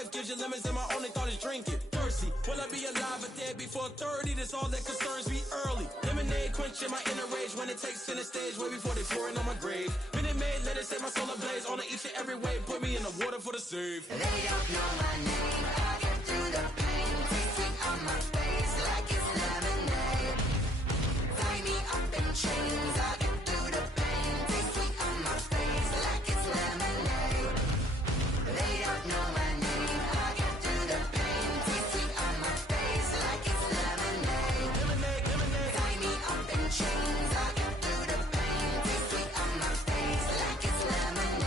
life gives you lemons and my only thought is drinking. Thirsty, will I be alive or dead before 30? That's all that concerns me early. Lemonade quenching my inner rage when it takes center stage way before they pouring on my grave. Minute Maid, let it set my soul ablaze on each and every way. Put me in the water for the save. They don't know my name. I get through the pain. Taste sweet on my face like it's lemonade. Tie me up in chains. I get through the pain. Taste sweet on my face like it's lemonade. They don't know my name. I get through the pain. Taste sweet on my face like it's lemonade. Lemonade, lemonade. Tie me up in chains. I get through the pain. Taste sweet on my face like it's lemonade.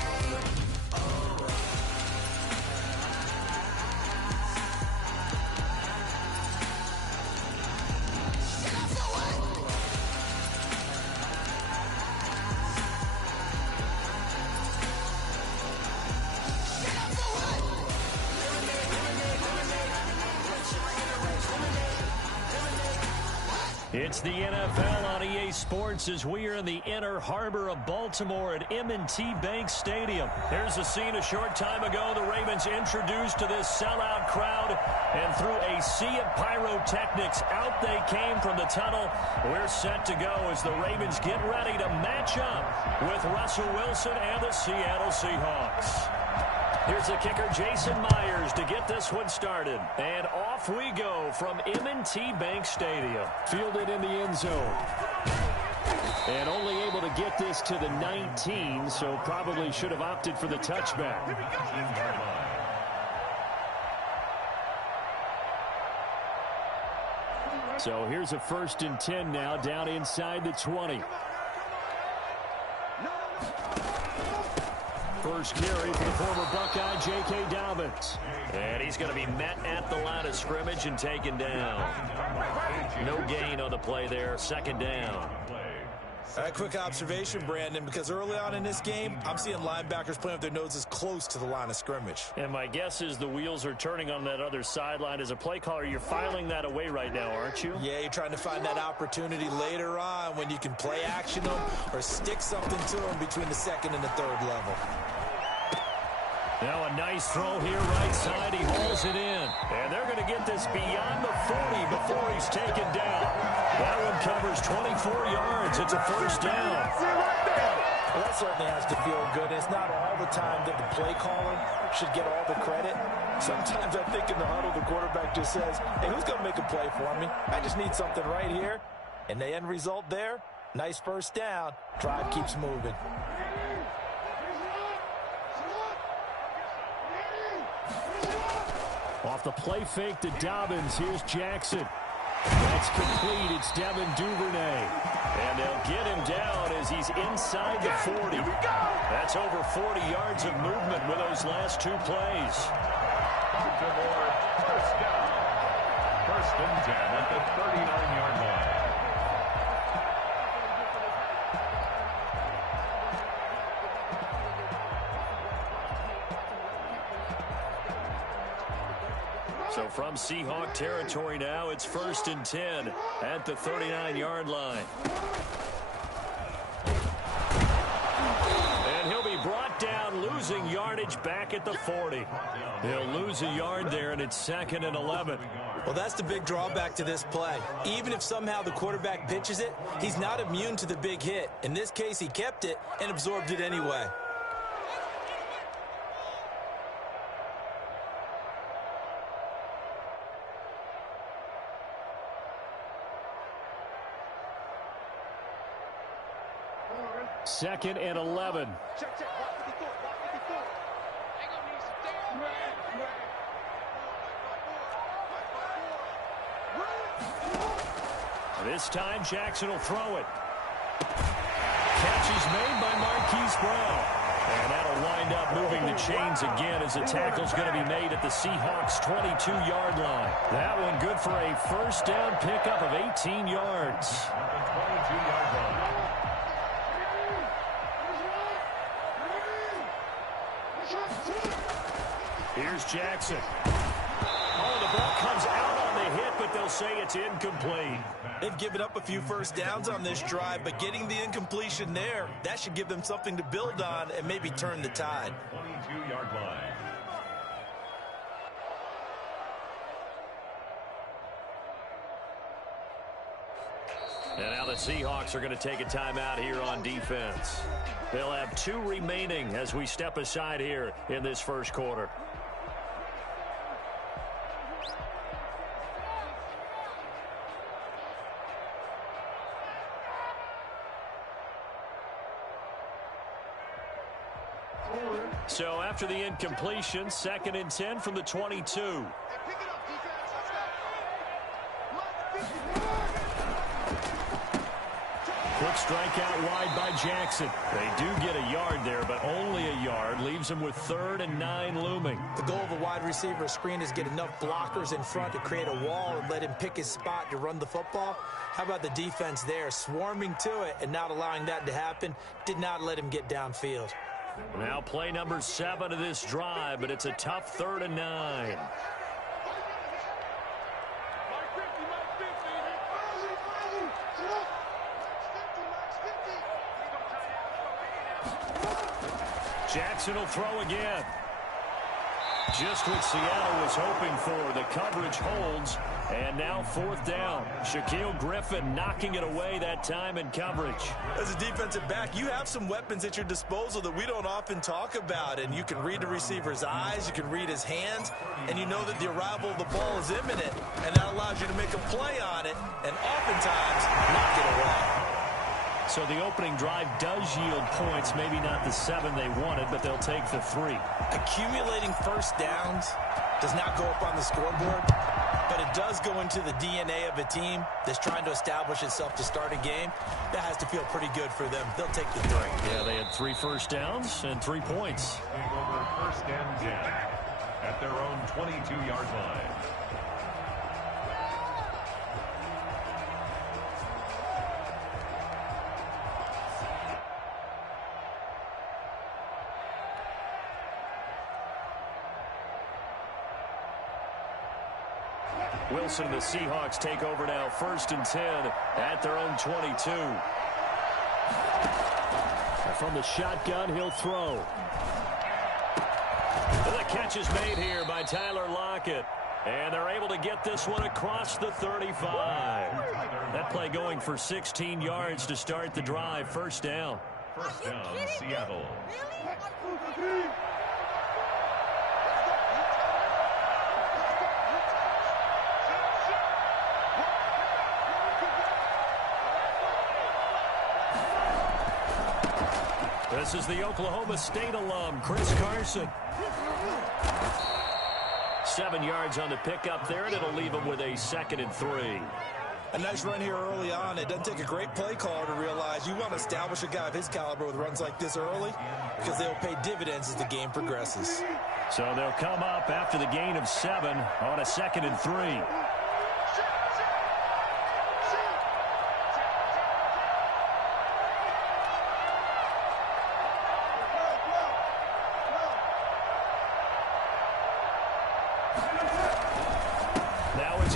It's the NFL on EA Sports as we are in the inner harbor of Baltimore at M&T Bank Stadium. Here's a scene a short time ago. The Ravens introduced to this sellout crowd, and through a sea of pyrotechnics, out they came from the tunnel. We're set to go as the Ravens get ready to match up with Russell Wilson and the Seattle Seahawks. Here's the kicker, Jason Myers, to get this one started. And off we go from M&T Bank Stadium. Fielded in the end zone. And only able to get this to the 19, so probably should have opted for the touchback. So here's a 1st and 10 now, down inside the 20. First carry for the former Buckeye, J.K. Dobbins. And he's going to be met at the line of scrimmage and taken down. No gain on the play there, 2nd down. A quick observation, Brandon, because early on in this game, I'm seeing linebackers playing with their noses close to the line of scrimmage. And my guess is the wheels are turning on that other sideline. As a play caller, you're filing that away right now, aren't you? Yeah, you're trying to find that opportunity later on when you can play action them or stick something to them between the 2nd and the 3rd level. Now a nice throw here right side. He hauls it in. And they're going to get this beyond the 40 before he's taken down. That one covers 24 yards. It's a 1st down. Well, that certainly has to feel good. It's not all the time that the play caller should get all the credit. Sometimes I think in the huddle, the quarterback just says, hey, who's going to make a play for me? I just need something right here. And the end result there, nice 1st down. Drive keeps moving. Off the play fake to Dobbins. Here's Jackson. That's complete. It's Devin Duvernay. And they'll get him down as he's inside the 40. That's over 40 yards of movement with those last 2 plays. Baltimore, 1st down. 1st and 10 at the 39-yard line. So from Seahawk territory now, it's 1st and 10 at the 39-yard line. And he'll be brought down, losing yardage back at the 40. He'll lose a yard there, and it's 2nd and 11. Well, that's the big drawback to this play. Even if somehow the quarterback pitches it, he's not immune to the big hit. In this case, he kept it and absorbed it anyway. Second and 11. This time, Jackson will throw it. Catch is made by Marquise Brown. And that'll wind up moving the chains again as the tackle's going to be made at the Seahawks' 22-yard line. That one good for a 1st down pickup of 18 yards. 22-yard line. Here's Jackson. Oh, the ball comes out on the hit, but they'll say it's incomplete. They've given up a few 1st downs on this drive, but getting the incompletion there, that should give them something to build on and maybe turn the tide. 22-yard line. And now the Seahawks are going to take a timeout here on defense. They'll have 2 remaining as we step aside here in this first quarter. So after the incompletion, 2nd and 10 from the 22. Quick strike out wide by Jackson. They do get a yard there, but only a yard. Leaves them with 3rd and 9 looming. The goal of a wide receiver screen is get enough blockers in front to create a wall and let him pick his spot to run the football. How about the defense there, swarming to it and not allowing that to happen? Did not let him get downfield. Now play number 7 of this drive, but it's a tough 3rd and 9. Jackson will throw again. Just what Seattle was hoping for. The coverage holds, and now 4th down. Shaquille Griffin knocking it away that time in coverage. As a defensive back, you have some weapons at your disposal that we don't often talk about, and you can read the receiver's eyes, you can read his hands, and you know that the arrival of the ball is imminent, and that allows you to make a play on it, and oftentimes knock it away. So the opening drive does yield points, maybe not the 7 they wanted, but they'll take the 3. Accumulating first downs does not go up on the scoreboard, but it does go into the DNA of a team that's trying to establish itself to start a game. That has to feel pretty good for them. They'll take the 3. Yeah, they had 3 first downs and 3 points. Over 1st and 10 at their own 22-yard line. Wilson and the Seahawks take over now, 1st and 10 at their own 22. From the shotgun, he'll throw. And the catch is made here by Tyler Lockett. And they're able to get this one across the 35. That play going for 16 yards to start the drive. 1st down. 1st down, Seattle. This is the Oklahoma State alum, Chris Carson. 7 yards on the pickup there, and it'll leave him with a 2nd and 3. A nice run here early on. It doesn't take a great play caller to realize you want to establish a guy of his caliber with runs like this early because they'll pay dividends as the game progresses. So they'll come up after the gain of 7 on a 2nd and 3.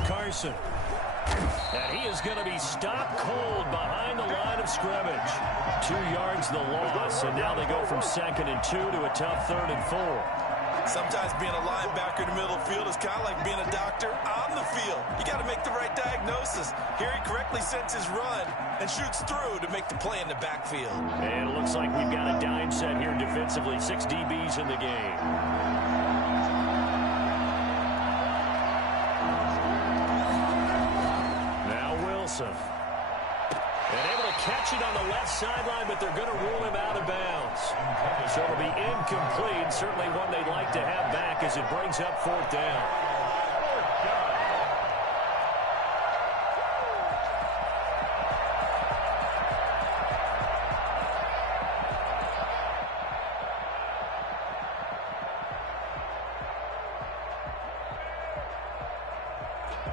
Carson. And he is going to be stopped cold behind the line of scrimmage. 2 yards the loss, and now they go from 2nd and 2 to a tough 3rd and 4. Sometimes being a linebacker in the middle of the field is kind of like being a doctor on the field. You got to make the right diagnosis. Here he correctly sends his run and shoots through to make the play in the backfield. And it looks like we've got a dime set here defensively. 6 DBs in the game. And able to catch it on the left sideline, but they're going to rule him out of bounds. So it'll be incomplete. Certainly one they'd like to have back as it brings up 4th down.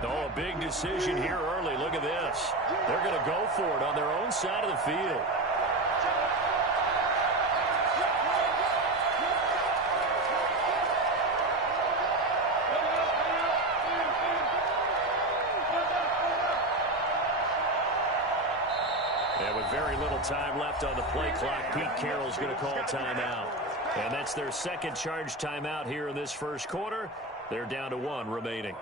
Oh, a big decision here early. Look at this. They're going to go for it on their own side of the field. And with very little time left on the play clock, Pete Carroll's going to call timeout. And that's their 2nd charge timeout here in this first quarter. They're down to 1 remaining.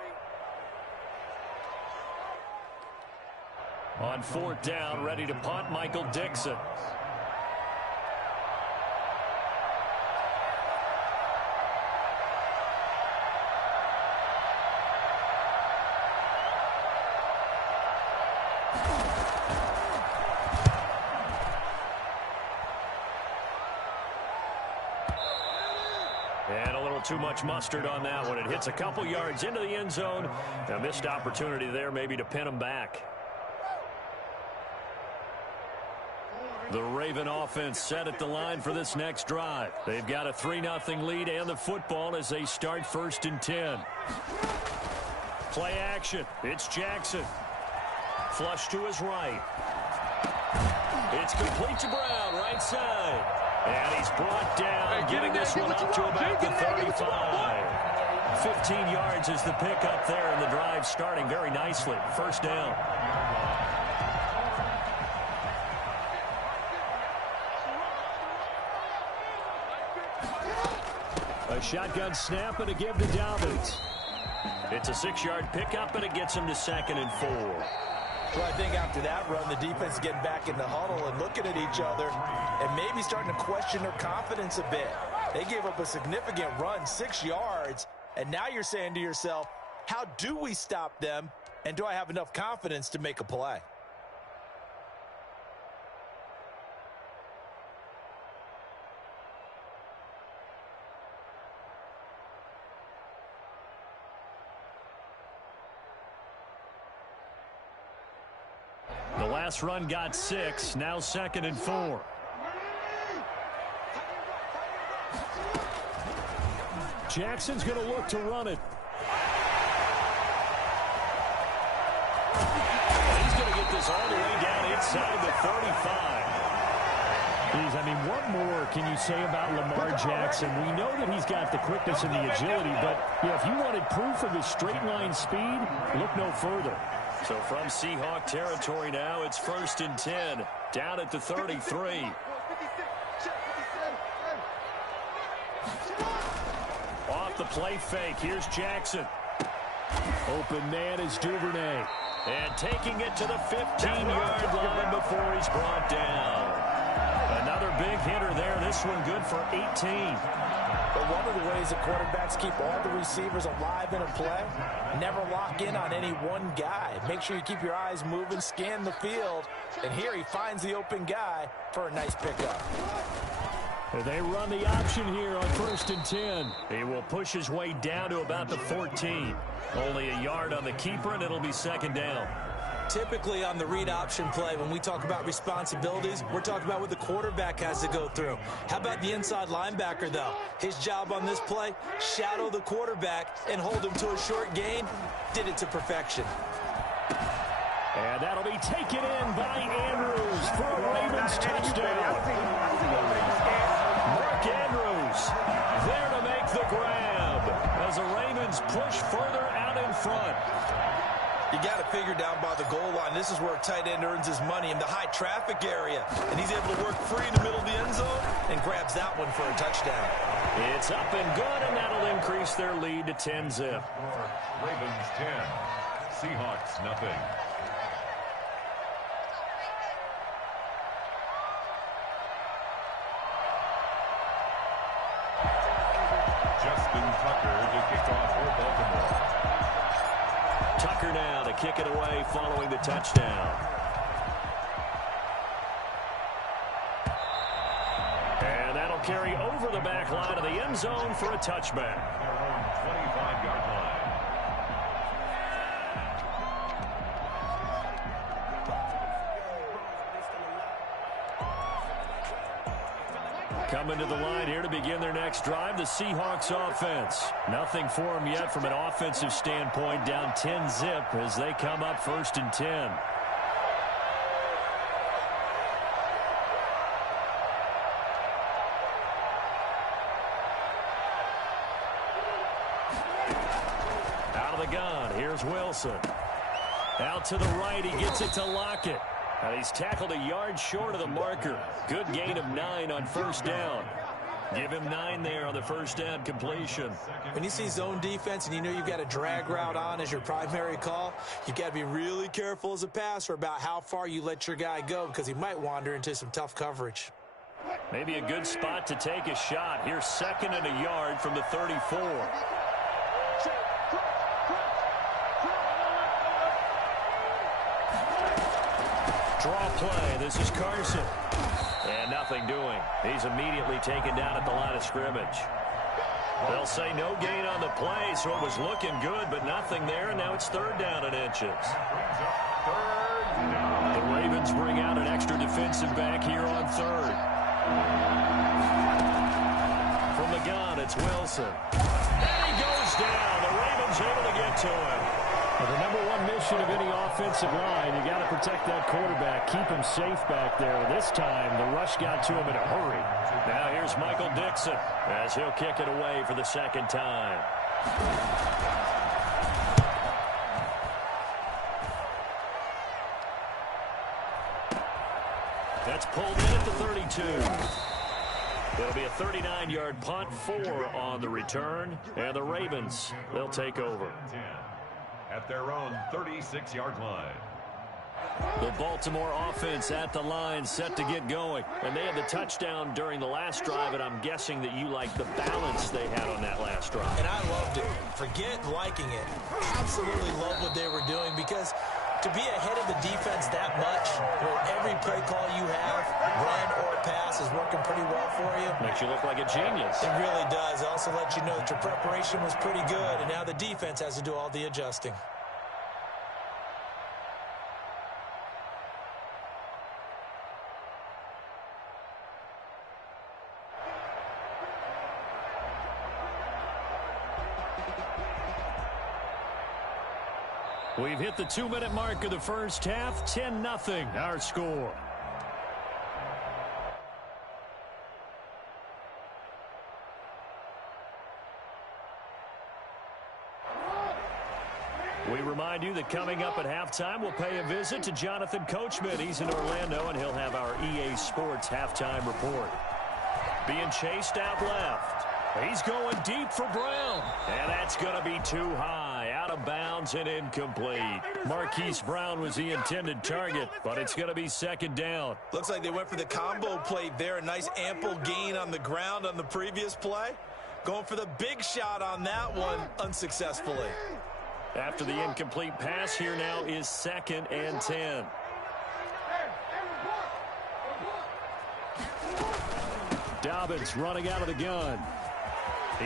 On 4th down, ready to punt, Michael Dixon. And a little too much mustard on that one. It hits a couple yards into the end zone. A missed opportunity there maybe to pin him back. The Raven offense set at the line for this next drive. They've got a 3-0 lead and the football as they start 1st and 10. Play action. It's Jackson. Flush to his right. It's complete to Brown, right side. And he's brought down, getting this one up to about the 35. 15 yards is the pickup there, and the drive starting very nicely. 1st down. A shotgun snap and a give to Dobbins. It's a 6-yard pickup, and it gets him to 2nd and 4. Well, I think after that run, the defense getting back in the huddle and looking at each other and maybe starting to question their confidence a bit. They gave up a significant run, 6 yards, and now you're saying to yourself, how do we stop them, and do I have enough confidence to make a play? The last run got 6, now 2nd and 4. Jackson's going to look to run it. He's going to get this all the way down inside the 35. I mean, what more can you say about Lamar Jackson? We know that he's got the quickness and the agility, but yeah, if you wanted proof of his straight line speed, look no further. So from Seahawk territory now, it's 1st and 10, down at the 33. Off the play fake, here's Jackson. Open man is Duvernay. And taking it to the 15-yard line before he's brought down. Another big hitter there, this one good for 18. But one of the ways that quarterbacks keep all the receivers alive in a play, never lock in on any one guy. Make sure you keep your eyes moving, scan the field, and here he finds the open guy for a nice pickup. They run the option here on 1st and 10. He will push his way down to about the 14. Only a yard on the keeper, and it'll be 2nd down. Typically on the read option play, when we talk about responsibilities, we're talking about what the quarterback has to go through. How about the inside linebacker, though? His job on this play, shadow the quarterback and hold him to a short gain. Did it to perfection. And that'll be taken in by Andrews for a Ravens touchdown. Mark Andrews there to make the grab as the Ravens push further out in front. You got to figure down by the goal line. This is where a tight end earns his money in the high traffic area. And he's able to work free in the middle of the end zone and grabs that one for a touchdown. It's up and good, and that'll increase their lead to 10-zip. Ravens 10, Seahawks nothing. Justin Tucker to kick off for Baltimore. Tucker now to kick it away following the touchdown. And that'll carry over the back line of the end zone for a touchback. 25-yard line. Coming to the line here to begin their next drive, the Seahawks offense. Nothing for them yet from an offensive standpoint, down 10-zip as they come up 1st and 10. Out of the gun, here's Wilson. Out to the right, he gets it to Lockett. And he's tackled a yard short of the marker. Good gain of 9 on 1st down. Give him 9 there on the first down completion. When you see zone defense and you know you've got a drag route on as your primary call, you've got to be really careful as a passer about how far you let your guy go because he might wander into some tough coverage. Maybe a good spot to take a shot. Here's 2nd and a yard from the 34. Draw play. This is Carson. And nothing doing. He's immediately taken down at the line of scrimmage. They'll say no gain on the play, so it was looking good, but nothing there, and now it's 3rd down and inches. The Ravens bring out an extra defensive back here on 3rd. From the gun, it's Wilson. And he goes down. The Ravens able to get to him. Well, the number one mission of any offensive line, you got to protect that quarterback, keep him safe back there. This time, the rush got to him in a hurry. Now here's Michael Dixon as he'll kick it away for the 2nd time. That's pulled in at the 32. It'll be a 39-yard punt, 4 on the return, and the Ravens, they'll take over. At their own 36-yard line. The Baltimore offense at the line, set to get going. And they had the touchdown during the last drive, and I'm guessing that you like the balance they had on that last drive. And I loved it. Forget liking it. Absolutely love what they were doing because to be ahead of the defense that much, where every play call you have, run or pass, is working pretty well for you. Makes you look like a genius. It really does. It also lets you know that your preparation was pretty good, and now the defense has to do all the adjusting. We've hit the 2-minute mark of the first half. 10-0 our score. We remind you that coming up at halftime, we'll pay a visit to Jonathan Coachman. He's in Orlando, and he'll have our EA Sports halftime report. Being chased out left. He's going deep for Brown. And that's going to be too high. Out of bounds and incomplete. Marquise Brown was the intended target, but it's going to be 2nd down. Looks like they went for the combo play there. A nice ample gain on the ground on the previous play. Going for the big shot on that one unsuccessfully. After the incomplete pass, here now is 2nd and 10. Dobbins running out of the gun.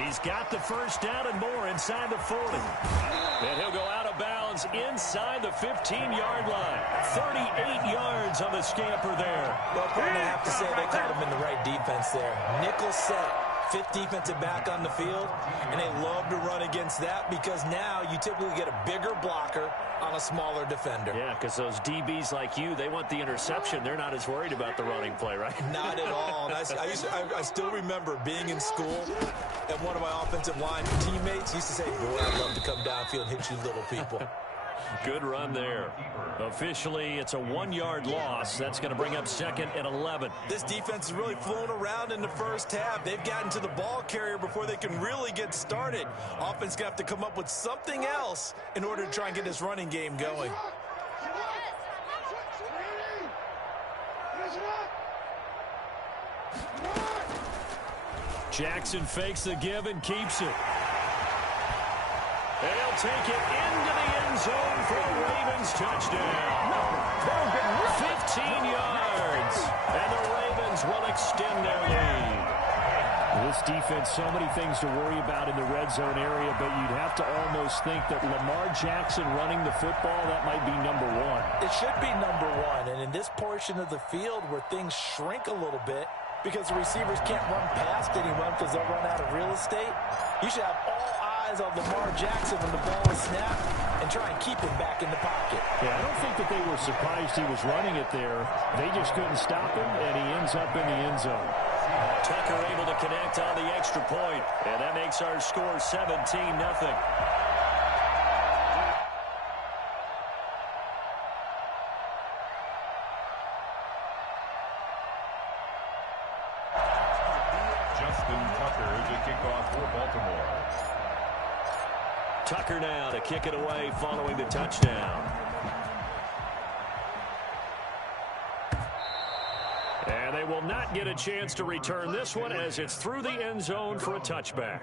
He's got the first down and more inside the 40. And he'll go out of bounds inside the 15-yard line. 38 yards on the scamper there. Well, I have to say they caught him in the right defense there. Nickel set. 5th defensive back on the field, and they love to run against that because now you typically get a bigger blocker on a smaller defender. Yeah, because those DBs like you, they want the interception. They're not as worried about the running play, right? Not at all. And I still remember being in school, and one of my offensive line teammates used to say, boy, I'd love to come downfield and hit you little people. Good run there. Officially, it's a 1-yard loss. That's going to bring up 2nd and 11. This defense has really flown around in the first half. They've gotten to the ball carrier before they can really get started. Offense going to have to come up with something else in order to try and get this running game going. Jackson fakes the give and keeps it. And he'll take it into the end zone for a Ravens touchdown. 15 yards. And the Ravens will extend their lead. This defense, so many things to worry about in the red zone area, but you'd have to almost think that Lamar Jackson running the football, that might be number 1. It should be number 1. And in this portion of the field where things shrink a little bit because the receivers can't run past anyone because they'll run out of real estate, you should have all eyes on Lamar Jackson when the ball is snapped and try and keep him back in the pocket. Yeah, I don't think that they were surprised he was running it there. They just couldn't stop him, and he ends up in the end zone. Tucker able to connect on the extra point, and that makes our score 17-0. Justin Tucker now to kick it away following the touchdown. And they will not get a chance to return this one as it's through the end zone for a touchback.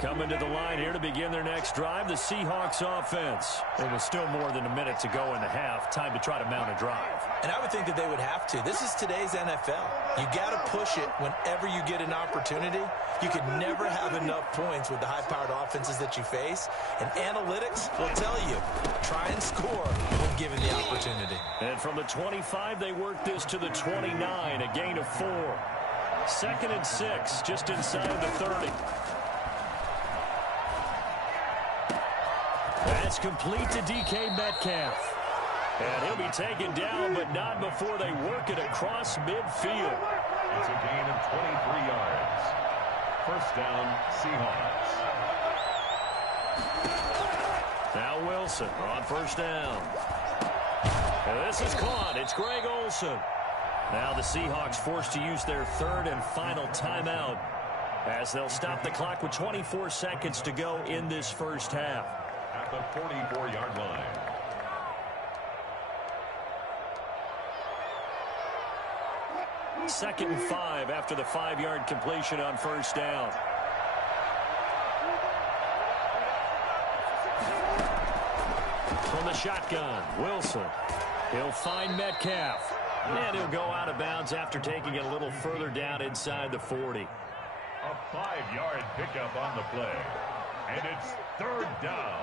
Coming to the line here to begin their next drive, the Seahawks offense. It was still more than a minute to go in the half. Time to try to mount a drive. And I would think that they would have to. This is today's NFL. You got to push it whenever you get an opportunity. You could never have enough points with the high-powered offenses that you face. And analytics will tell you, try and score when given the opportunity. And from the 25, they work this to the 29, a gain of 4. 2nd and 6, just inside the 30. That's complete to DK Metcalf. And he'll be taken down, but not before they work it across midfield. It's a gain of 23 yards. First down, Seahawks. Now Wilson on first down. And this is caught. It's Greg Olsen. Now the Seahawks forced to use their 3rd and final timeout as they'll stop the clock with 24 seconds to go in this first half. At the 44-yard line. Second and 5 after the 5-yard completion on first down. From the shotgun, Wilson. He'll find Metcalf. And he'll go out of bounds after taking it a little further down inside the 40. A 5-yard pickup on the play. And it's 3rd down.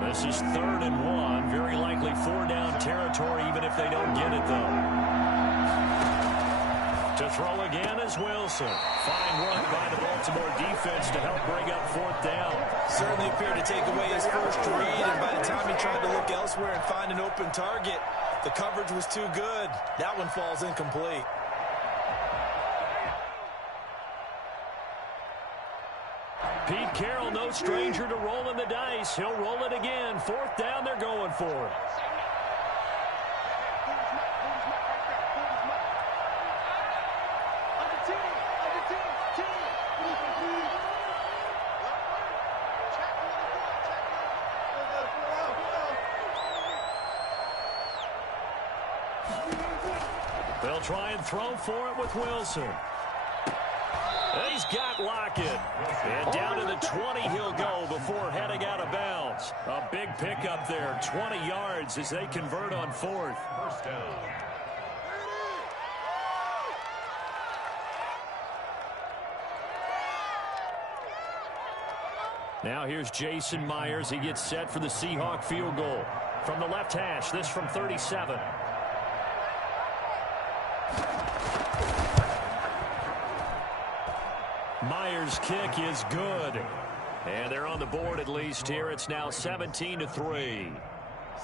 This is 3rd and 1. Very likely 4-down territory, even if they don't get it, though. To throw again is Wilson. Fine run by the Baltimore defense to help bring up 4th down. Certainly appeared to take away his first read, and by the time he tried to look elsewhere and find an open target, the coverage was too good. That one falls incomplete. Pete Carroll, no stranger to rolling the dice. He'll roll it again. 4th down, they're going for it. They'll try and throw for it with Wilson. He's got Lockett. And down to the 20 he'll go before heading out of bounds. A big pickup there, 20 yards as they convert on 4th. First down. Now here's Jason Myers. He gets set for the Seahawk field goal. From the left hash, this from 37. Myers' kick is good. And they're on the board at least here. It's now 17-3.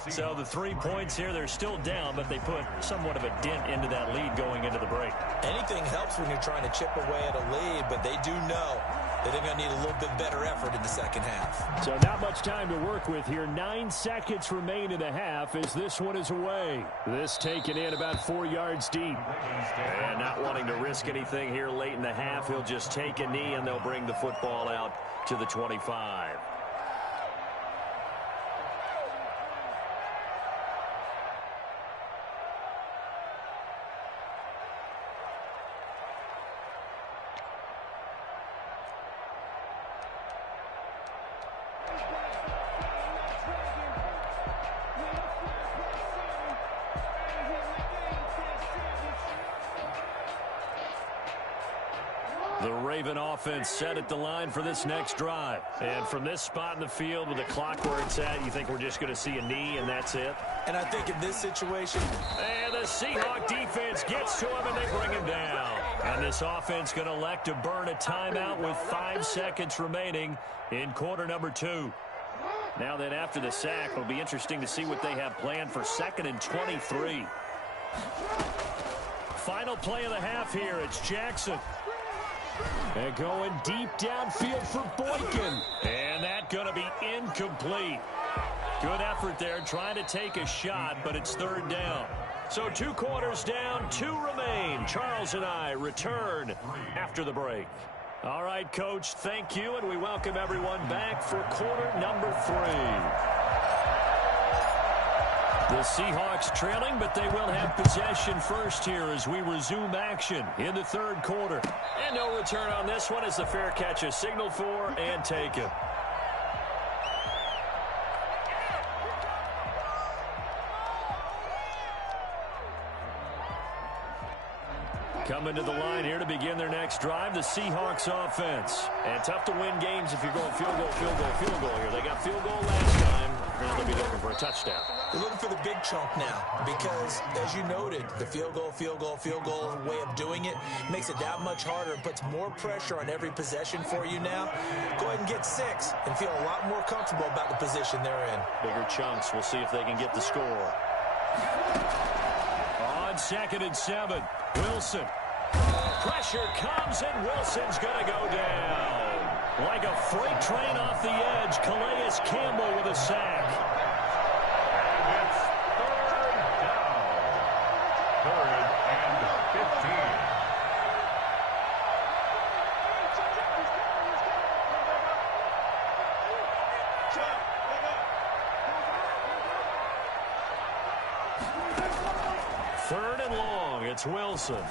So the 3 points here, they're still down, but they put somewhat of a dent into that lead going into the break. Anything helps when you're trying to chip away at a lead, but they do know that they're going to need a little bit better effort in the second half. So not much time to work with here. 9 seconds remain in the half as this one is away. This taken in about 4 yards deep. And not wanting to risk anything here late in the half, he'll just take a knee and they'll bring the football out to the 25. The Raven offense set at the line for this next drive. And from this spot in the field with the clock where it's at, you think we're just going to see a knee and that's it? And I think in this situation... And the Seahawk defense gets to him and they bring him down. And this offense going to elect to burn a timeout with 5 seconds remaining in quarter number 2. Now then, after the sack, it'll be interesting to see what they have planned for 2nd and 23. Final play of the half here. It's Jackson. And going deep downfield for Boykin. And that going to be incomplete. Good effort there trying to take a shot, but it's 3rd down. So 2 quarters down, 2 remain. Charles and I return after the break. All right, Coach, thank you, and we welcome everyone back for quarter number 3. The Seahawks trailing, but they will have possession first here as we resume action in the 3rd quarter. And no return on this one as the fair catch is signaled for and taken. Coming to the line here to begin their next drive, the Seahawks offense. And tough to win games if you're going field goal, field goal, field goal here. They got field goal last time. Now they'll be looking for a touchdown. They're looking for the big chunk now because, as you noted, the field goal way of doing it makes it that much harder and puts more pressure on every possession for you now. Go ahead and get 6 and feel a lot more comfortable about the position they're in. Bigger chunks. We'll see if they can get the score. On 2nd and 7, Wilson. Pressure comes, and Wilson's going to go down. Like a freight train off the edge, Calais Campbell with a sack. And it's 3rd down. 3rd and 15. Third and long, it's Wilson.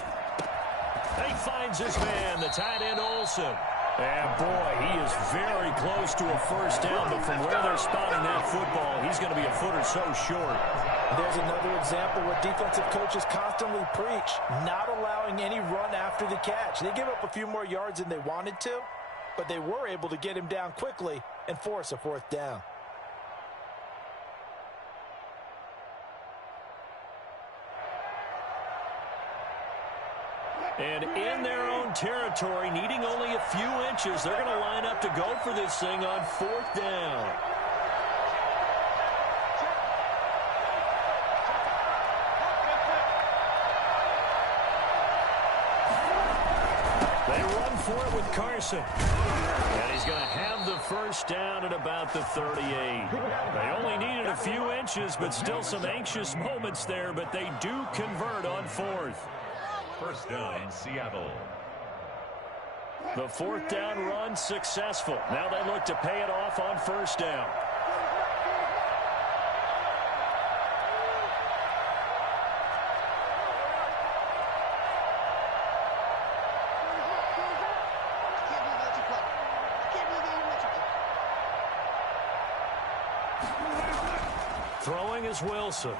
He finds his man, the tight end Olsen. And, boy, he is very close to a first down, but from where they're spotting that football, he's going to be a foot or so short. There's another example where defensive coaches constantly preach, not allowing any run after the catch. They give up a few more yards than they wanted to, but they were able to get him down quickly and force a 4th down. And in their own territory, needing only a few inches, they're going to line up to go for this thing on 4th down. They run for it with Carson. And he's going to have the first down at about the 38. They only needed a few inches, but still some anxious moments there, but they do convert on 4th. First down, Seattle. The 4th down run successful. Now they look to pay it off on 1st down. Throwing is Wilson.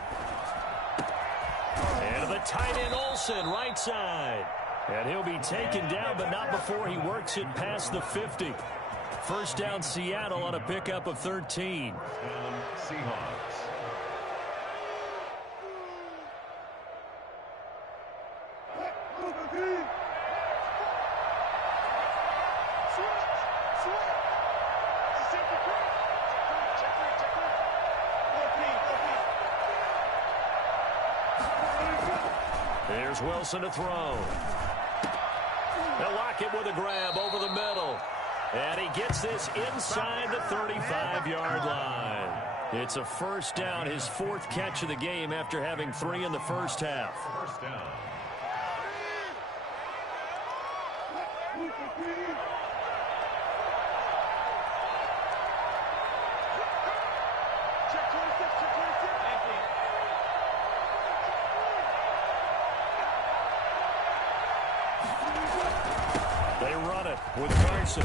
And the tight end Olsen, right side. And he'll be taken down, but not before he works it past the 50. First down, Seattle on a pickup of 13. Seahawks. There's Wilson to throw. They'll lock it with a grab over the middle. And he gets this inside the 35-yard line. It's a first down, his 4th catch of the game after having 3 in the first half. First down. They run it with Carson.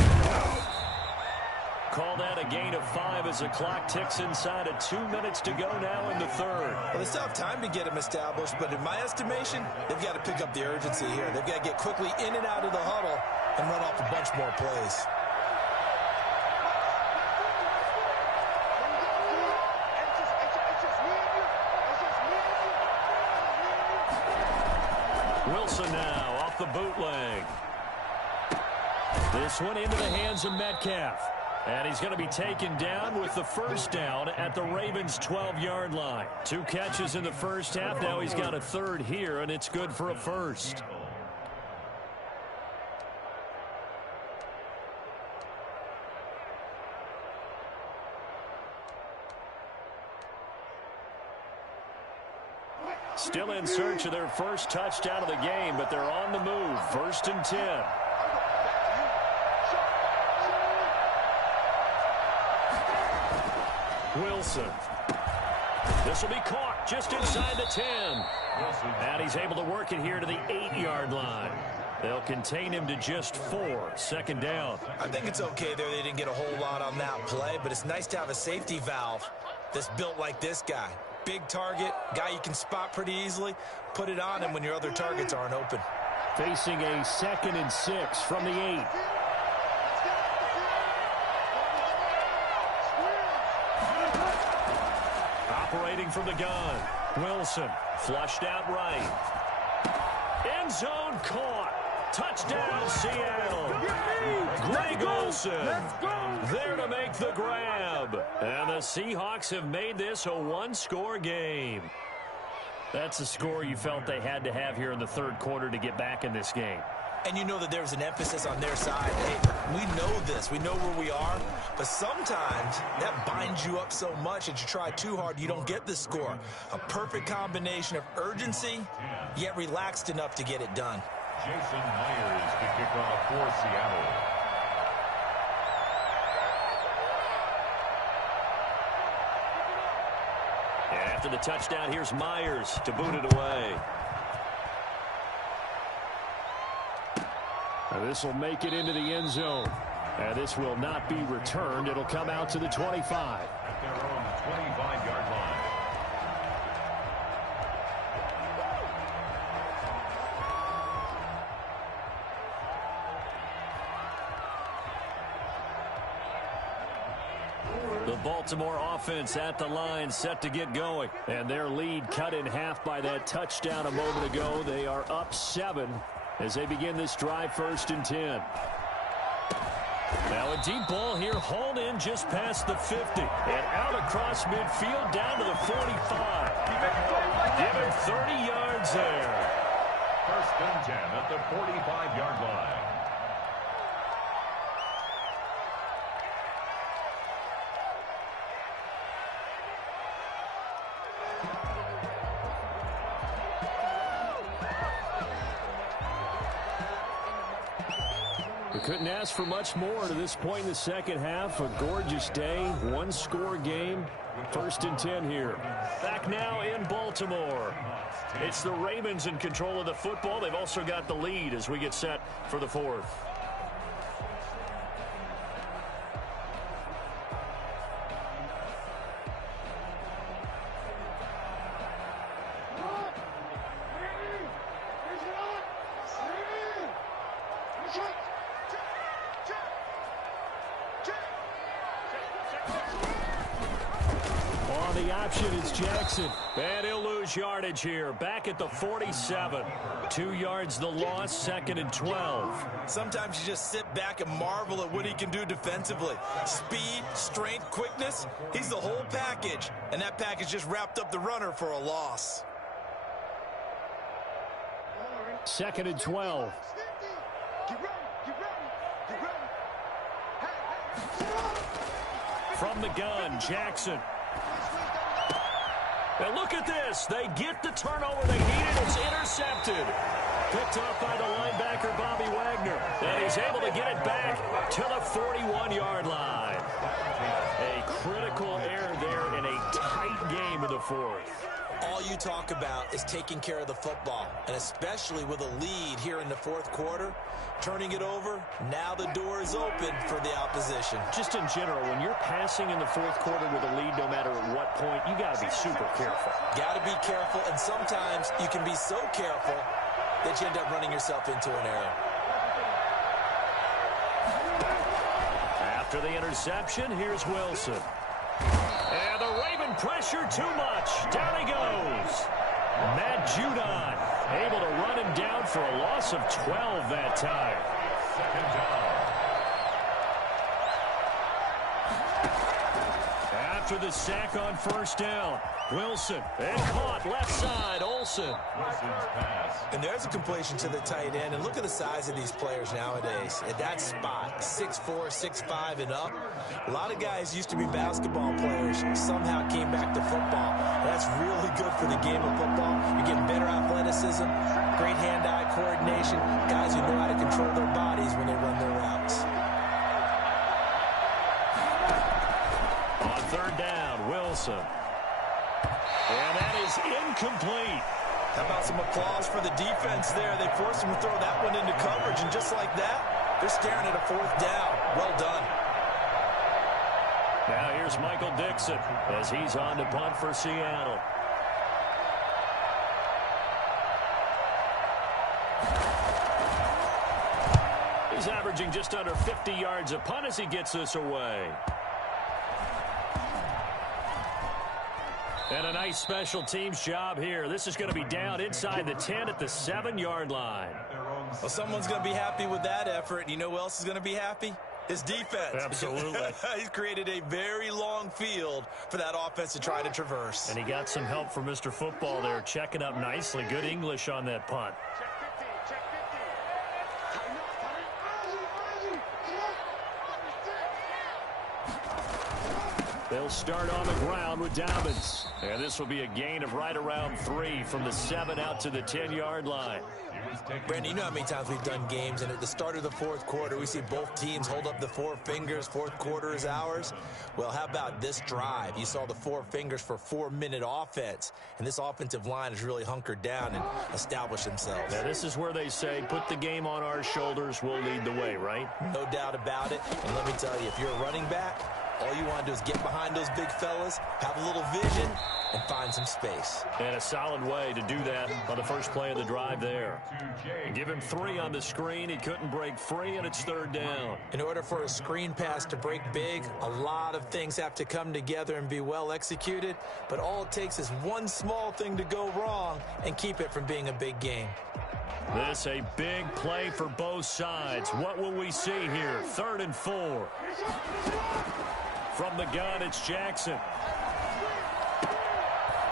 Called out a gain of 5 as the clock ticks inside of 2 minutes to go now in the 3rd. Well, they still have time to get him established, but in my estimation, they've got to pick up the urgency here. They've got to get quickly in and out of the huddle and run off a bunch more plays. Wilson now off the bootleg. This one into the hands of Metcalf. And he's going to be taken down with the first down at the Ravens' 12-yard line. 2 catches in the first half. Now he's got a third here, and it's good for a first. Still in search of their first touchdown of the game, but they're on the move. 1st and 10. Wilson. This will be caught just inside the 10. And he's able to work it here to the 8-yard line. They'll contain him to just 4. 2nd down. I think it's okay there. They didn't get a whole lot on that play, but it's nice to have a safety valve that's built like this guy. Big target, guy you can spot pretty easily. Put it on him when your other targets aren't open. Facing a 2nd and 6 from the 8. Operating from the gun. Wilson flushed out right. End zone caught. Touchdown, Seattle. Greg Olsen there to make the grab. And the Seahawks have made this a 1-score game. That's a score you felt they had to have here in the 3rd quarter to get back in this game. And you know that there's an emphasis on their side. Hey, we know this. We know where we are. But sometimes that binds you up so much that you try too hard, you don't get the score. A perfect combination of urgency, yet relaxed enough to get it done. Jason Myers to kick off for Seattle. And after the touchdown, here's Myers to boot it away. This will make it into the end zone. And this will not be returned. It'll come out to the 25. At their own 25-yard line. The Baltimore offense at the line, set to get going. And their lead cut in half by that touchdown a moment ago. They are up 7 as they begin this drive. 1st and 10. Now a deep ball here, hauled in just past the 50. And out across midfield down to the 45. Given 30 yards there. 1st and 10 at the 45-yard line. We couldn't ask for much more to this point in the second half. A gorgeous day, 1-score game. 1st and 10 here. Back now in Baltimore. It's the Ravens in control of the football. They've also got the lead as we get set for the 4th. Jackson. And he'll lose yardage here. Back at the 47. 2 yards the loss, 2nd and 12. Sometimes you just sit back and marvel at what he can do defensively. Speed, strength, quickness. He's the whole package. And that package just wrapped up the runner for a loss. 2nd and 12. From the gun, Jackson. And look at this. They get the turnover they needed. It's intercepted. Picked off by the linebacker, Bobby Wagner. And he's able to get it back to the 41-yard line. A critical error there in a tight game in the 4th. All you talk about is taking care of the football, and especially with a lead here in the 4th quarter, turning it over, now the door is open for the opposition. Just in general, when you're passing in the 4th quarter with a lead, no matter at what point, you got to be super careful. Got to be careful, and sometimes you can be so careful that you end up running yourself into an error. After the interception, here's Wilson. And the Raven pressure too much. Down he goes. Matt Judon able to run him down for a loss of 12 that time. Second down. After the sack on first down, Wilson, and caught left side, Olsen. Wilson's pass. And there's a completion to the tight end. And look at the size of these players nowadays. At that spot, 6'4", 6'5", and up. A lot of guys used to be basketball players, somehow came back to football. That's really good for the game of football. You're getting better athleticism, great hand-eye coordination, guys who know how to control their bodies when they run their routes. On third down, Wilson. And that is incomplete. How about some applause for the defense there? They forced him to throw that one into coverage, and just like that, they're staring at a fourth down. Well done. Now here's Michael Dixon as he's on to punt for Seattle. He's averaging just under 50 yards a punt as he gets this away. And a nice special teams job here. This is going to be down inside the 10 at the 7-yard line. Well, someone's going to be happy with that effort. And you know who else is going to be happy? His defense. Absolutely. He's created a very long field for that offense to try to traverse. And he got some help from Mr. Football there, checking up nicely. Good English on that punt. They'll start on the ground with Dobbins. And this will be a gain of right around 3 from the 7 out to the 10-yard line. Brandon, you know how many times we've done games, and at the start of the fourth quarter, we see both teams hold up the 4 fingers. Fourth quarter is ours. Well, how about this drive? You saw the 4 fingers for 4-minute offense, and this offensive line has really hunkered down and established themselves. Now, this is where they say, put the game on our shoulders, we'll lead the way, right? No doubt about it. And let me tell you, if you're a running back, all you want to do is get behind those big fellas, have a little vision, and find some space. And a solid way to do that on the first play of the drive there. Give him 3 on the screen. He couldn't break free, and it's third down. In order for a screen pass to break big, a lot of things have to come together and be well executed. But all it takes is one small thing to go wrong and keep it from being a big game. This a big play for both sides. What will we see here? 3rd and 4. From the gun, it's Jackson.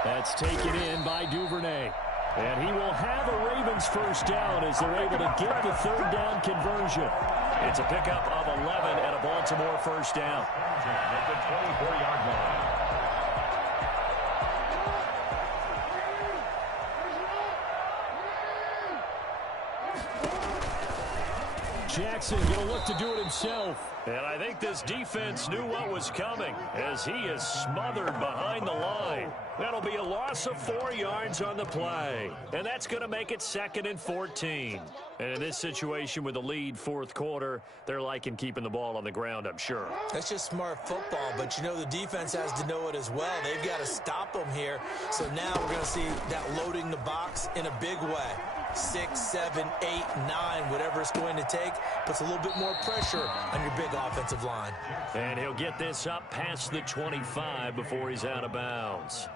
That's taken in by Duvernay. And he will have a Ravens first down as they're able to get the 3rd down conversion. It's a pickup of 11 and a Baltimore first down. At the 24-yard line. Jackson going to look to do it himself. And I think this defense knew what was coming as he is smothered behind the line. That'll be a loss of 4 yards on the play. And that's going to make it 2nd and 14. And in this situation with the lead fourth quarter, they're liking keeping the ball on the ground, I'm sure. That's just smart football, but you know the defense has to know it as well. They've got to stop them here. So now we're going to see that loading the box in a big way. 6, 7, 8, 9, whatever it's going to take, puts a little bit more pressure on your big offensive line. And he'll get this up past the 25 before he's out of bounds.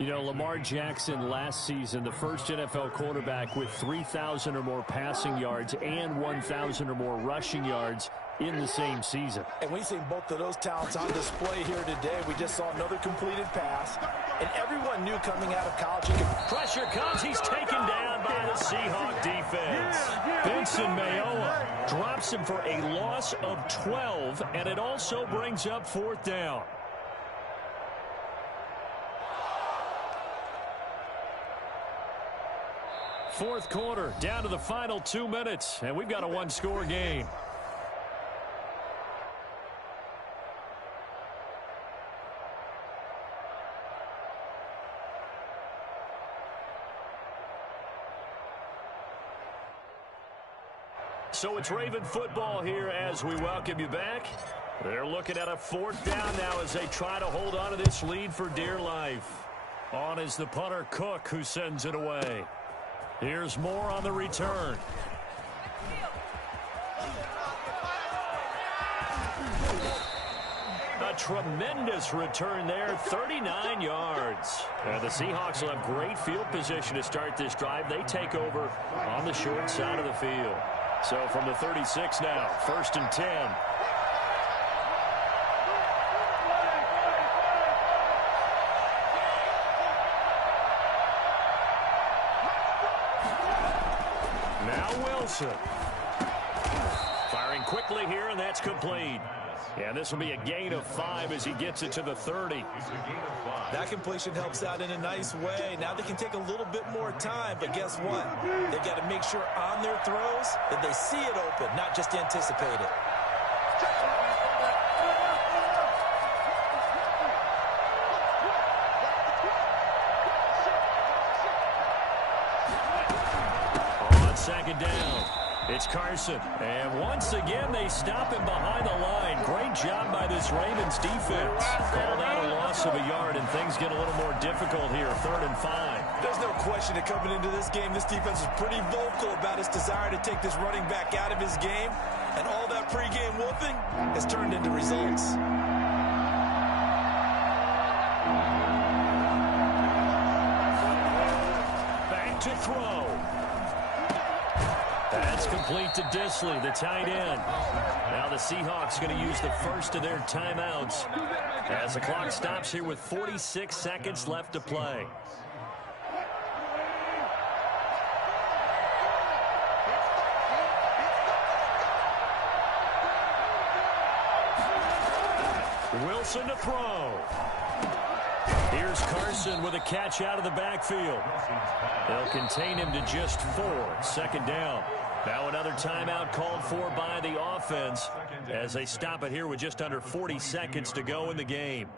You know, Lamar Jackson last season, the first NFL quarterback with 3,000 or more passing yards and 1,000 or more rushing yards in the same season. And we've seen both of those talents on display here today. We just saw another completed pass. And everyone knew coming out of college he could... Pressure comes. He's taken down by the Seahawk defense. Benson Mayowa drops him for a loss of 12, and it also brings up 4th down. Fourth quarter, down to the final 2 minutes, and we've got a 1-score game. So it's Raven football here as we welcome you back. They're looking at a 4th down now as they try to hold on to this lead for dear life. On is the punter Cook, who sends it away. Here's more on the return. tremendous return there, 39 yards. The Seahawks will have great field position to start this drive. They take over on the short side of the field. So from the 36 now, 1st and 10. Now Wilson. Firing quickly here, and that's complete. Yeah, this will be a gain of 5 as he gets it to the 30. That completion helps out in a nice way. Now they can take a little bit more time, but guess what? They got to make sure on their throws that they see it open, not just anticipate it. On 2nd down, it's Carson. And once again, they stop him behind the line. Great job by this Ravens defense. Called out a loss of a yard, and things get a little more difficult here, 3rd and 5. There's no question that coming into this game, this defense is pretty vocal about its desire to take this running back out of his game. And all that pregame wolfing has turned into results. Back to throw. That's complete to Disley, the tight end. Now the Seahawks going to use the first of their timeouts as the clock stops here with 46 seconds left to play. Wilson to throw. Here's Carson with a catch out of the backfield. They'll contain him to just 4. 2nd down. Now another timeout called for by the offense as they stop it here with just under 40 seconds to go in the game.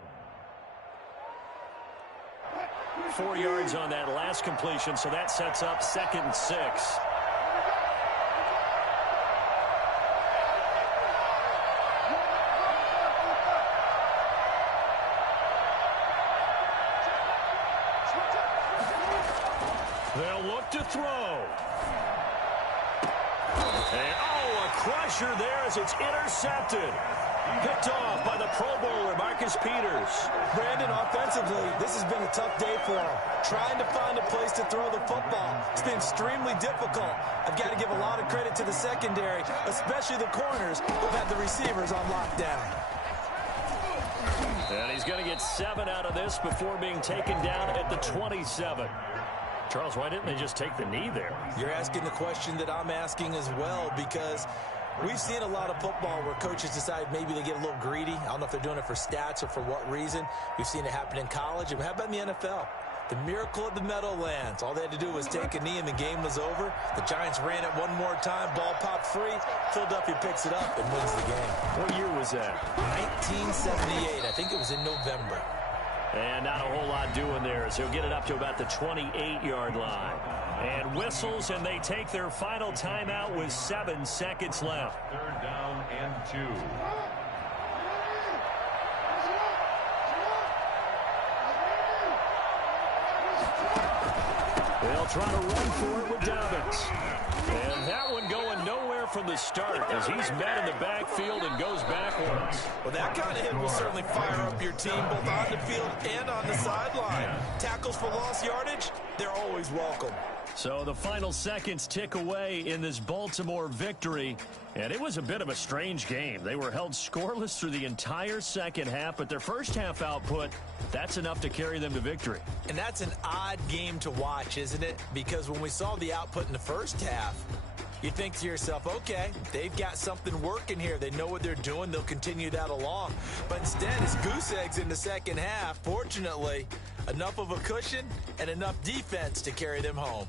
4 yards on that last completion, so that sets up 2nd and 6. They'll look to throw. And, a crusher there as it's intercepted. Picked off by the Pro Bowler, Marcus Peters. Brandon, offensively, this has been a tough day for him. Trying to find a place to throw the football. It's been extremely difficult. I've got to give a lot of credit to the secondary, especially the corners who've had the receivers on lockdown. And he's going to get 7 out of this before being taken down at the 27. Charles, why didn't they just take the knee there? You're asking the question that I'm asking as well, because we've seen a lot of football where coaches decide maybe they get a little greedy. I don't know if they're doing it for stats or for what reason. We've seen it happen in college. And how about in the NFL? The miracle of the Meadowlands. All they had to do was take a knee and the game was over. The Giants ran it one more time. Ball popped free. Philadelphia picks it up and wins the game. What year was that? 1978. I think it was in November. And not a whole lot doing there, so he'll get it up to about the 28-yard line. And whistles, and they take their final timeout with 7 seconds left. 3rd down and 2. They'll try to run for it with Dobbins. And that one going nowhere from the start as he's met in the backfield and goes backwards. Well, that kind of hit will certainly fire up your team both on the field and on the sideline. Tackles for lost yardage, they're always welcome. So the final seconds tick away in this Baltimore victory, and it was a bit of a strange game. They were held scoreless through the entire second half, but their first half output, that's enough to carry them to victory. And that's an odd game to watch, isn't it? Because when we saw the output in the first half, you think to yourself, okay, they've got something working here. They know what they're doing. They'll continue that along. But instead, it's goose eggs in the second half. Fortunately, enough of a cushion and enough defense to carry them home.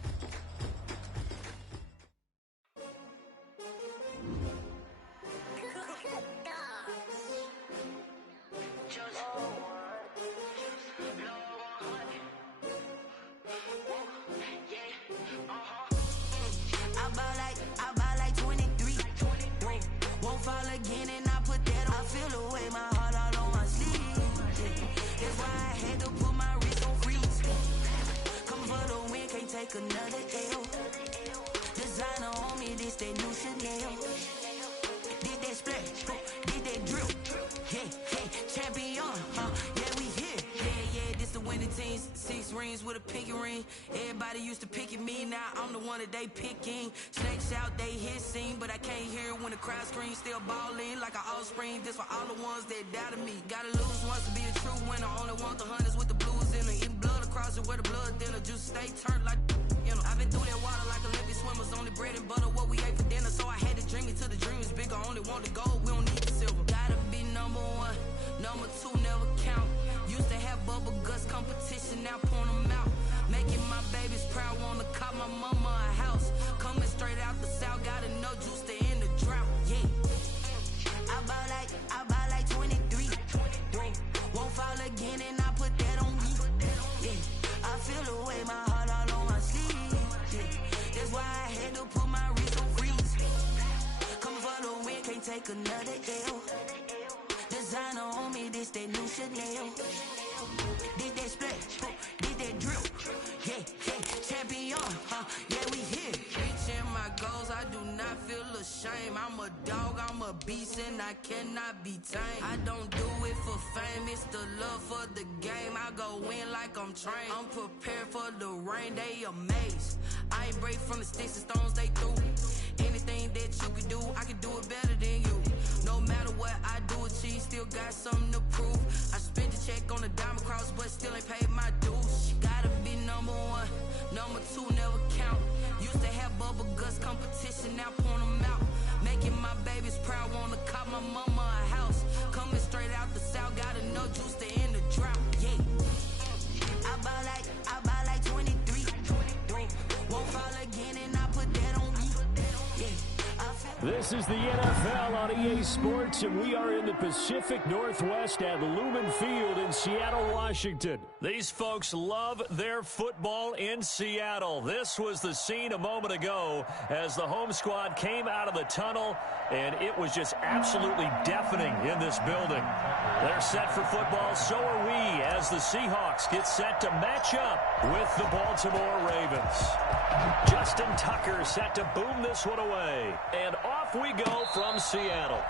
Another L. Designer on me, this they new Chanel. Did that splash, did did that drill. Yeah, champion, yeah, we here. Yeah, this the winning teams. 6 rings with a pinky ring. Everybody used to pick at me, now I'm the one that they picking. Snakes out, they hit scene, but I can't hear it when the crowd screams. Still balling like an offspring. This for all the ones that doubted me. Gotta lose once to be a true winner. Only want the hunters with the blues in it. Eating blood across it where the blood thinner. Juice stay turned like, you know. I've been through that water like Olympic swimmers. Only bread and butter, what we ate for dinner. So I had to dream it till the dream is bigger. Only want the gold, we don't need the silver. Gotta be number 1, number 2 never count. Used to have bubble guts competition, now point them out. Making my babies proud, wanna cop my mama a house. Coming straight out the south, gotta know juice to end the drought. Yeah, I bought like 23. Won't fall again, and I put that on me. Yeah, I feel the way, my heart all on my sleeve. Yeah, that's why I had to put my wrist on freeze. Coming for the win, can't take another L. Designer on me, this that new Chanel. Did that splash, did that drill. Yeah, champion, yeah, we here. Reaching my goals, I do not feel ashamed. I'm a dog, I'm a beast, and I cannot be tamed. I don't do it for fame, it's the love for the game. I go in like I'm trained. I'm prepared for the rain, they amazed. I ain't break from the sticks and stones they threw. Anything that you can do, I can do it better than you. No matter what I do, achieve, still got something to prove. I spent the check on the diamond cross, but still ain't paid my dues. Gotta be number 1, number 2 never count. Used to have bubble guts competition, now point them out. Making my babies proud, wanna cop my mama a house. Coming straight out the south, gotta know juice to end the drought. Yeah, I bought like 23. Won't fall again, and I put that on me. Yeah. This is the NFL on EA Sports, and we are in the Pacific Northwest at Lumen Field in Seattle, Washington. These folks love their football in Seattle. This was the scene a moment ago as the home squad came out of the tunnel, and it was just absolutely deafening in this building. They're set for football, so are we, as the Seahawks get set to match up with the Baltimore Ravens. Justin Tucker set to boom this one away. And off we go from Seattle.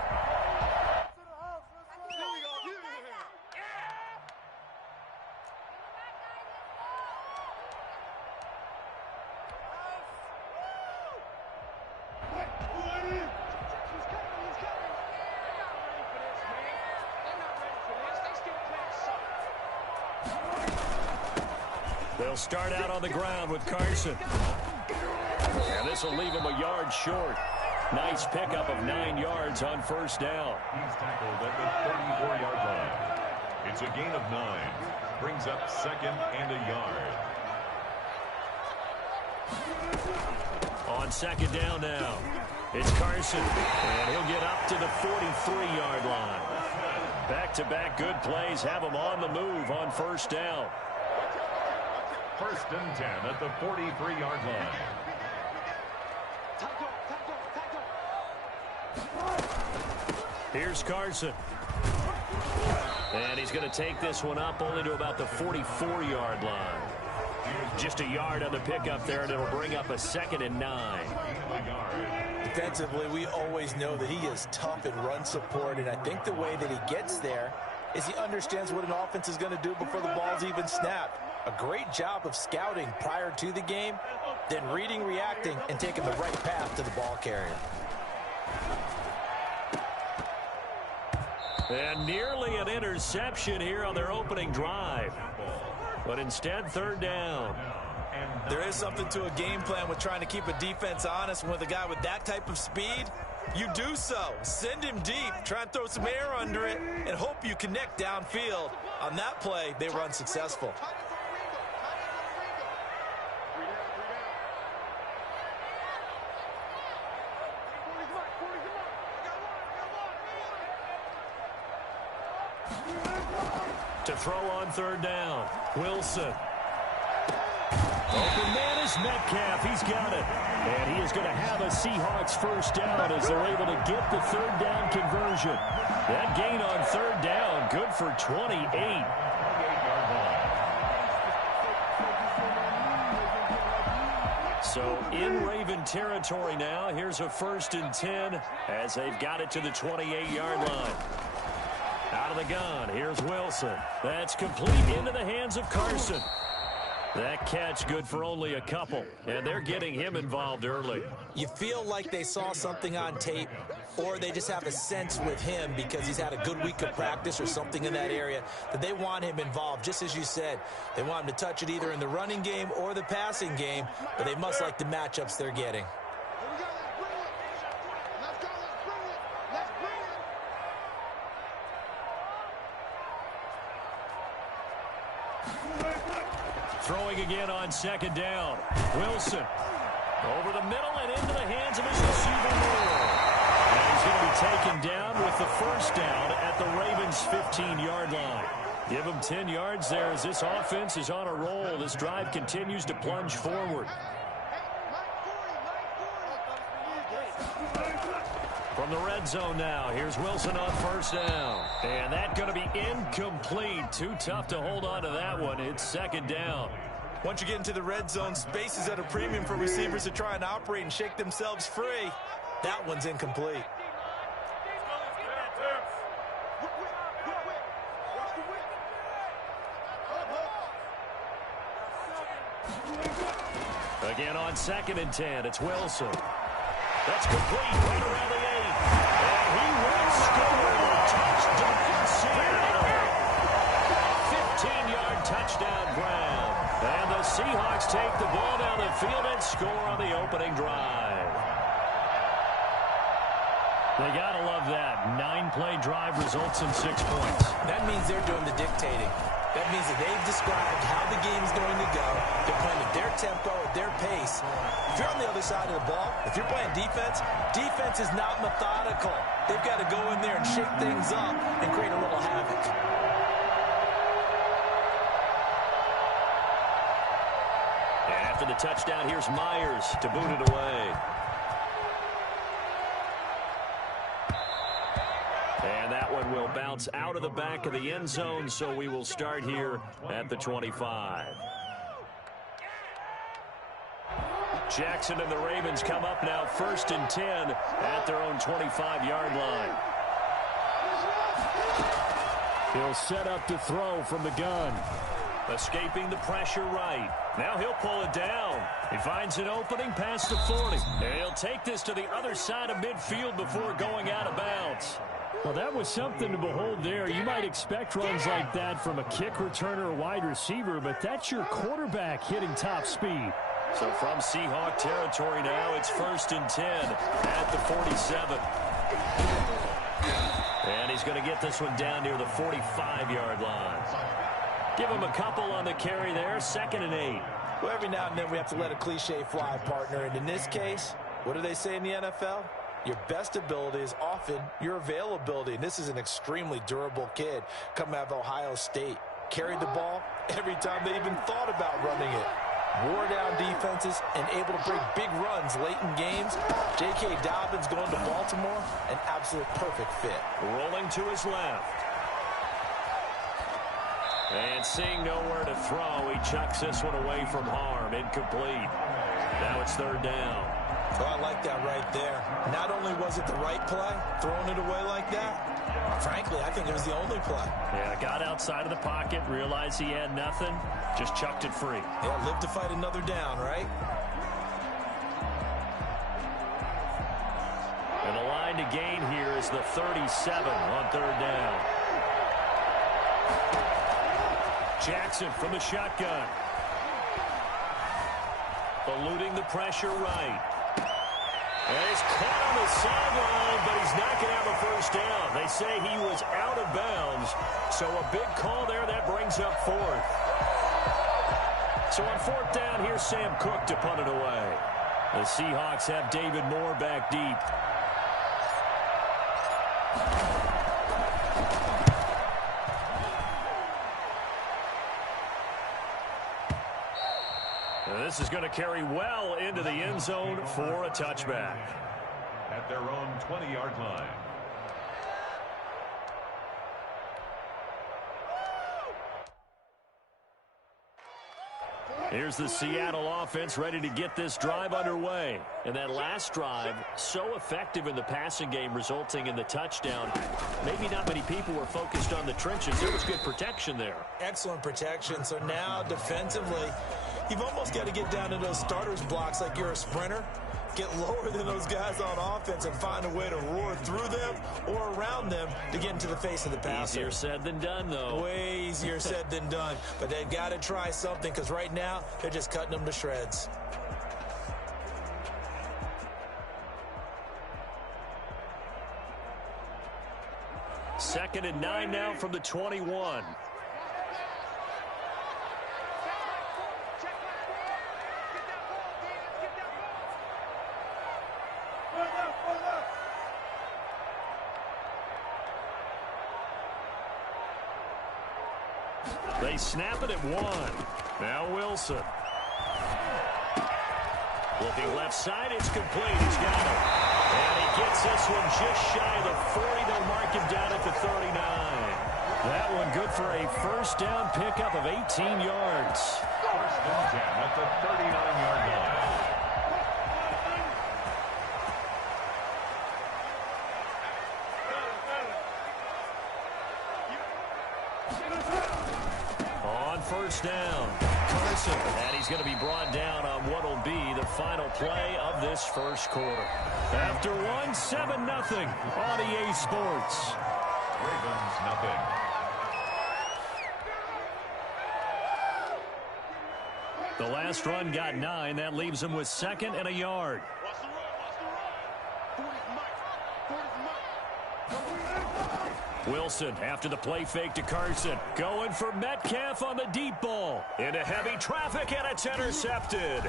They'll start out on the ground with Carson. And this will leave him a yard short. Nice pickup of 9 yards on first down. He's tackled at the 34-yard line. It's a gain of 9. Brings up 2nd and a yard. On 2nd down now, it's Carson. And he'll get up to the 43-yard line. Back-to-back good plays have him on the move on first down. 1st and 10 at the 43-yard line. Here's Carson. And he's going to take this one up only to about the 44-yard line. Just a yard on the pickup there, and it'll bring up a 2nd and 9. Defensively, we always know that he is tough in run support, and I think the way that he gets there is he understands what an offense is going to do before the ball's even snapped. A great job of scouting prior to the game, then reading, reacting, and taking the right path to the ball carrier. And nearly an interception here on their opening drive. But instead, 3rd down. There is something to a game plan with trying to keep a defense honest. And with a guy with that type of speed, you do so. Send him deep, try and throw some air under it, and hope you connect downfield. On that play, they run successful. To throw on 3rd down, Wilson. Open man is Metcalf. He's got it. And he is going to have a Seahawks first down as they're able to get the 3rd down conversion. That gain on 3rd down, good for 28. So in Raven territory now. Here's a 1st and 10 as they've got it to the 28-yard line. Out of the gun, here's Wilson. That's complete into the hands of Carson. That catch good for only a couple, and they're getting him involved early. You feel like they saw something on tape, or they just have a sense with him because he's had a good week of practice or something in that area that they want him involved. Just as you said, they want him to touch it either in the running game or the passing game, but they must like the matchups they're getting. Throwing again on 2nd down. Wilson over the middle and into the hands of his receiver Moore. And he's going to be taken down with the 1st down at the Ravens' 15-yard line. Give him 10 yards there as this offense is on a roll. This drive continues to plunge forward. From the red zone now, here's Wilson on 1st down. And that's going to be incomplete. Too tough to hold on to that one. It's 2nd down. Once you get into the red zone, space is at a premium for receivers to try and operate and shake themselves free. That one's incomplete. Again on 2nd and 10, it's Wilson. That's complete right around the 8. And he will score. Touchdown, Seattle. 15-yard touchdown ground. And the Seahawks take the ball down the field and score on the opening drive. They got to love that. 9-play drive results in 6 points. That means they're doing the dictating. That means that they've described how the game's going to go. They're playing at their tempo, at their pace. If you're on the other side of the ball, if you're playing defense, defense is not methodical. They've got to go in there and shake things up and create a little havoc. And after the touchdown, here's Myers to boot it away. And that one will bounce out of the back of the end zone, so we will start here at the 25. Jackson and the Ravens come up now 1st and 10 at their own 25-yard line. He'll set up to throw from the gun. Escaping the pressure right. Now he'll pull it down. He finds an opening past the 40. And he'll take this to the other side of midfield before going out of bounds. Well, that was something to behold there. You might expect runs like that from a kick returner or wide receiver, but that's your quarterback hitting top speed. So from Seahawk territory now, it's 1st and 10 at the 47. And he's going to get this one down near the 45-yard line. Give him a couple on the carry there, 2nd and 8. Well, every now and then we have to let a cliche fly, partner. And in this case, what do they say in the NFL? Your best ability is often your availability. And this is an extremely durable kid coming out of Ohio State. Carried the ball every time they even thought about running it. Wore down defenses and able to break big runs late in games. J.K. Dobbins going to Baltimore, an absolute perfect fit. Rolling to his left. And seeing nowhere to throw, he chucks this one away from harm. Incomplete. Now it's 3rd down. Oh, I like that right there. Not only was it the right play, throwing it away like that, frankly, I think it was the only play. Yeah, got outside of the pocket, realized he had nothing, just chucked it free. Yeah, live to fight another down, right? And the line to gain here is the 37 on 3rd down. Jackson from the shotgun. Eluding the pressure right. And he's caught on the sideline, but he's not going to have a 1st down. They say he was out of bounds, so a big call there that brings up 4th. So on 4th down, here's Sam Cook to punt it away. The Seahawks have David Moore back deep. This is going to carry well into the end zone for a touchback. At their own 20-yard line. Here's the Seattle offense ready to get this drive underway. And that last drive, so effective in the passing game, resulting in the touchdown. Maybe not many people were focused on the trenches. There was good protection there. Excellent protection. So now defensively, you've almost got to get down to those starters blocks like you're a sprinter. Get lower than those guys on offense and find a way to roar through them or around them to get into the face of the passer. Easier said than done, though. Way easier said than done. But they've got to try something because right now they're just cutting them to shreds. Second and 9 now from the 21. They snap it at 1. Now Wilson. Looking left side, it's complete. He's got it. And he gets this one just shy of the 40. They'll mark him down at the 39. That one good for a first down pickup of 18 yards. First and 10 at the 39-yard line. First down, Carson, and he's going to be brought down on what will be the final play of this first quarter. After 7-0 on EA Sports. Ravens nothing. The last run got 9. That leaves him with 2nd and a yard. Wilson after the play fake to Carson. Going for Metcalf on the deep ball. Into heavy traffic, and it's intercepted.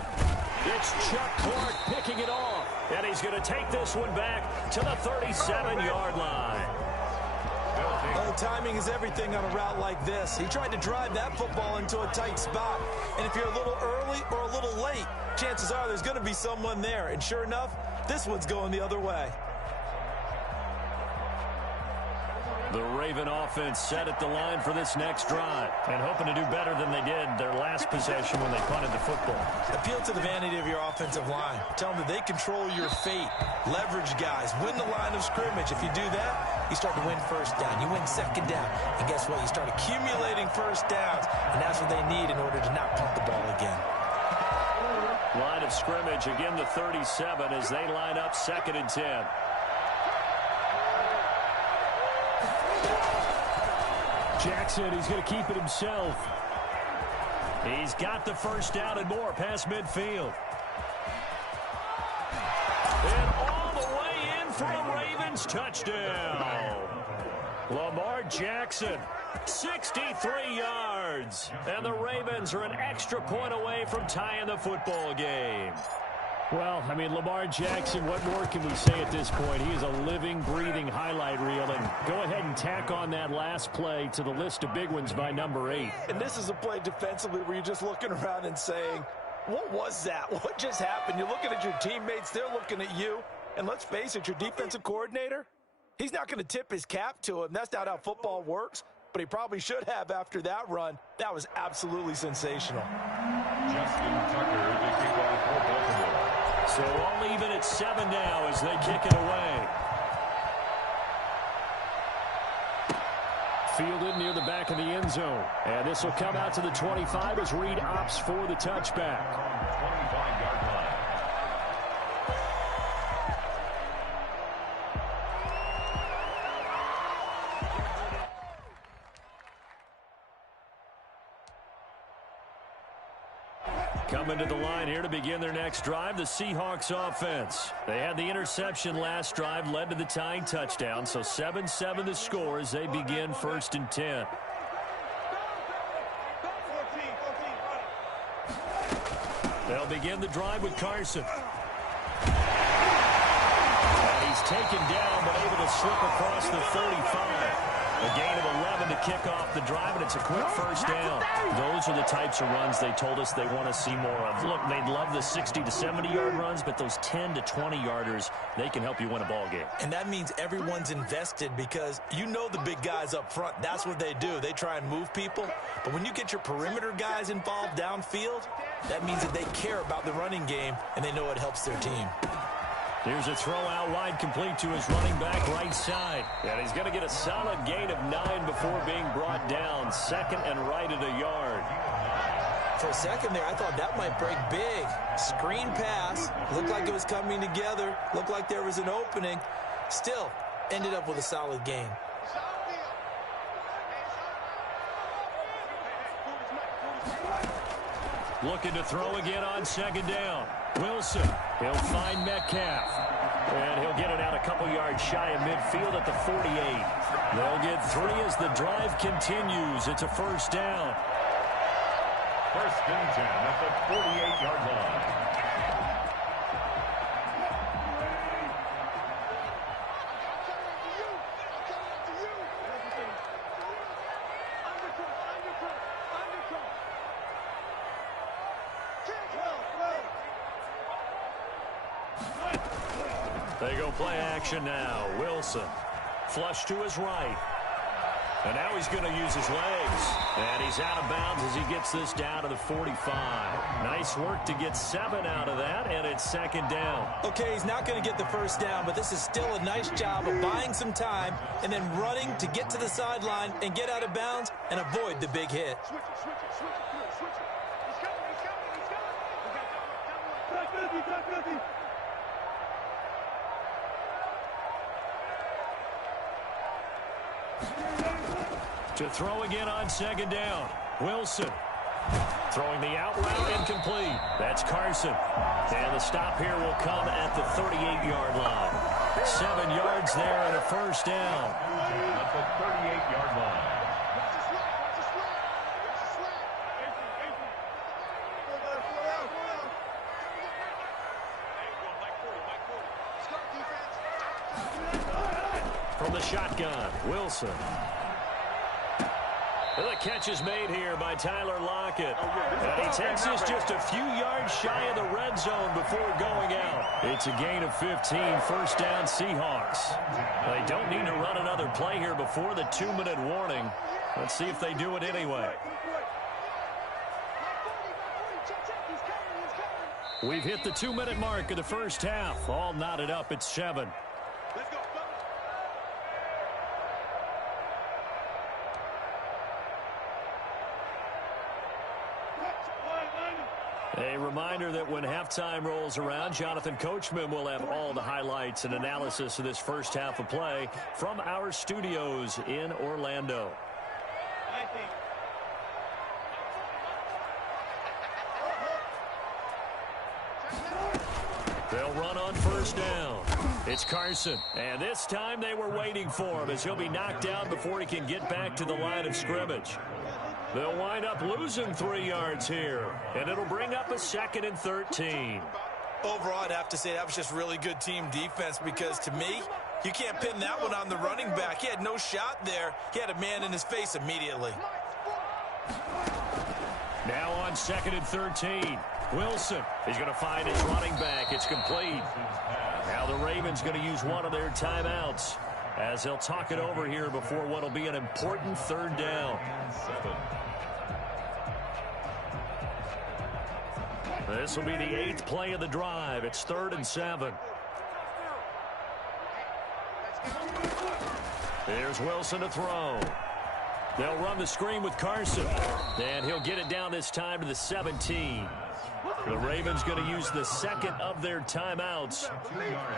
It's Chuck Clark picking it off. And he's going to take this one back to the 37-yard line. Well, timing is everything on a route like this. He tried to drive that football into a tight spot. And if you're a little early or a little late, chances are there's going to be someone there. And sure enough, this one's going the other way. The Raven offense set at the line for this next drive and hoping to do better than they did their last possession when they punted the football. Appeal to the vanity of your offensive line. Tell them that they control your fate. Leverage guys. Win the line of scrimmage. If you do that, you start to win first down. You win second down. And guess what? You start accumulating first downs. And that's what they need in order to not punt the ball again. Line of scrimmage, again the 37 as they line up 2nd and 10. Jackson, he's going to keep it himself. He's got the first down and more past midfield. And all the way in for a Ravens touchdown. Lamar Jackson, 63 yards. And the Ravens are an extra point away from tying the football game. Well, I mean, Lamar Jackson, what more can we say at this point? He is a living, breathing highlight reel. And go ahead and tack on that last play to the list of big ones by number 8. And this is a play defensively where you're just looking around and saying, what was that? What just happened? You're looking at your teammates. They're looking at you. And let's face it, your defensive coordinator, he's not going to tip his cap to him. That's not how football works. But he probably should have after that run. That was absolutely sensational. Justin Tucker to kick off for Baltimore. So all even at 7 now as they kick it away. Fielded near the back of the end zone. And this will come out to the 25 as Reed opts for the touchback. 25-yard line. Coming to the line here to begin their next drive, the Seahawks offense. They had the interception last drive, led to the tying touchdown, so 7-7 the score as they begin 1st and 10. They'll begin the drive with Carson. And he's taken down, but able to slip across the 35. A gain of 11 to kick off the drive, and it's a quick first down. Those are the types of runs they told us they want to see more of. Look, they'd love the 60 to 70-yard runs, but those 10 to 20-yarders, they can help you win a ball game. And that means everyone's invested because you know the big guys up front. That's what they do. They try and move people. But when you get your perimeter guys involved downfield, That means that they care about the running game, and they know it helps their team. Here's a throw out wide, complete to his running back right side. And he's going to get a solid gain of 9 before being brought down. Second and right at a yard. For a second there, I thought that might break big. Screen pass. Looked like it was coming together. Looked like there was an opening. Still, ended up with a solid gain. Looking to throw again on second down. Wilson, he'll find Metcalf. And he'll get it out a couple yards shy of midfield at the 48. They'll get 3 as the drive continues. It's a first down. First and 10 at the 48-yard line. They go play action now. Wilson, flush to his right. And now he's going to use his legs. And he's out of bounds as he gets this down to the 45. Nice work to get 7 out of that, and it's second down. Okay, he's not going to get the first down, but this is still a nice job of buying some time and then running to get to the sideline and get out of bounds and avoid the big hit. To throw again on second down. Wilson throwing the out route incomplete. That's Carson. And the stop here will come at the 38-yard line. 7 yards there and a first down. At the 38-yard line. From the shotgun, Wilson. And the catch is made here by Tyler Lockett. And he takes this just a few yards shy of the red zone before going out. It's a gain of 15, first down Seahawks. They don't need to run another play here before the 2-minute warning. Let's see if they do it anyway. We've hit the 2-minute mark of the first half. All knotted up at 7. A reminder that when halftime rolls around, Jonathan Coachman will have all the highlights and analysis of this first half of play from our studios in Orlando. They'll run on first down. It's Carson, and this time they were waiting for him as he'll be knocked down before he can get back to the line of scrimmage. They'll wind up losing 3 yards here, and it'll bring up a 2nd and 13. Overall, I'd have to say that was just really good team defense because, to me, you can't pin that one on the running back. He had no shot there. He had a man in his face immediately. Now on 2nd and 13. Wilson is going to find his running back. It's complete. Now the Ravens going to use one of their timeouts as they'll talk it over here before what will be an important third down. This will be the 8th play of the drive. It's 3rd and 7. Here's Wilson to throw. They'll run the screen with Carson, and he'll get it down this time to the 17. The Ravens going to use the 2nd of their timeouts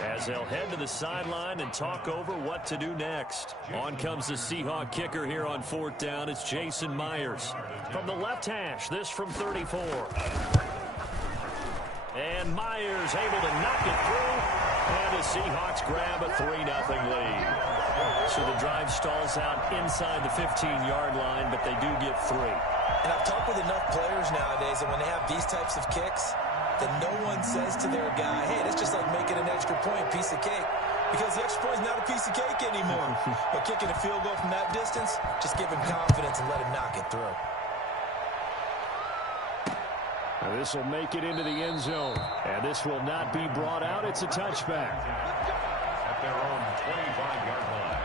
as they'll head to the sideline and talk over what to do next. On comes the Seahawk kicker here on 4th down. It's Jason Myers. From the left hash, this from 34. And Myers able to knock it through, and the Seahawks grab a 3-0 lead. So the drive stalls out inside the 15-yard line, but they do get 3. And I've talked with enough players nowadays, and when they have these types of kicks, then no one says to their guy, hey, that's just like making an extra point, piece of cake. Because the extra point is not a piece of cake anymore. But kicking a field goal from that distance, just give him confidence and let him knock it through. This will make it into the end zone. And this will not be brought out. It's a touchback. At their own 25-yard line.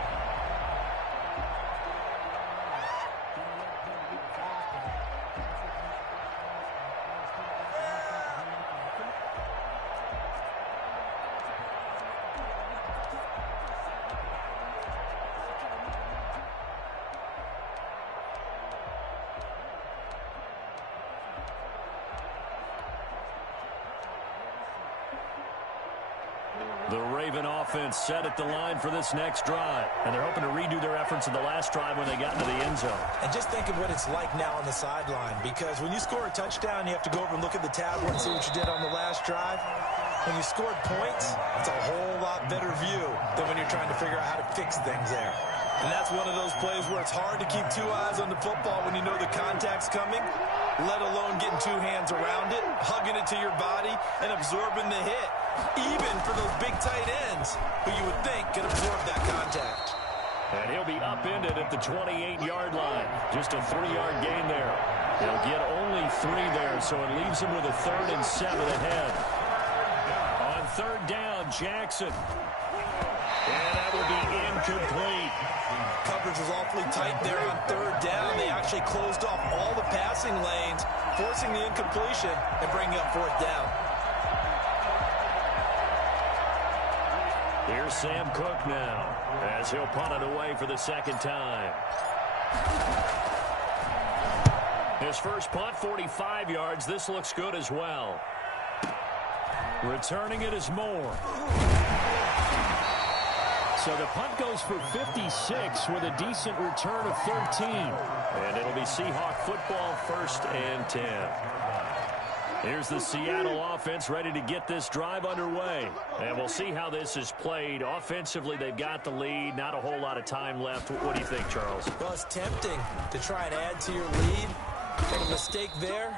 The Raven offense set at the line for this next drive. And they're hoping to redo their efforts in the last drive when they got into the end zone. And just think of what it's like now on the sideline, because when you score a touchdown, you have to go over and look at the tablet and see what you did on the last drive. When you scored points, it's a whole lot better view than when you're trying to figure out how to fix things there. And that's one of those plays where it's hard to keep two eyes on the football when you know the contact's coming, let alone getting two hands around it, hugging it to your body, and absorbing the hit, even for those big tight ends who you would think can absorb that contact. And he'll be upended at the 28-yard line. Just a 3-yard gain there. He'll get only 3 there, so it leaves him with a 3rd and 7 ahead. On 3rd down, Jackson. And that will be incomplete. Coverage was awfully tight there on 3rd down. They actually closed off all the passing lanes, forcing the incompletion and bringing up 4th down. Here's Sam Cook now, as he'll punt it away for the 2nd time. His first punt, 45 yards. This looks good as well. Returning it is Moore. So the punt goes for 56 with a decent return of 13. And it'll be Seahawk football, 1st and 10. Here's the Seattle offense ready to get this drive underway. And we'll see how this is played. Offensively, they've got the lead. Not a whole lot of time left. What do you think, Charles? Well, it's tempting to try and add to your lead. Make a mistake there,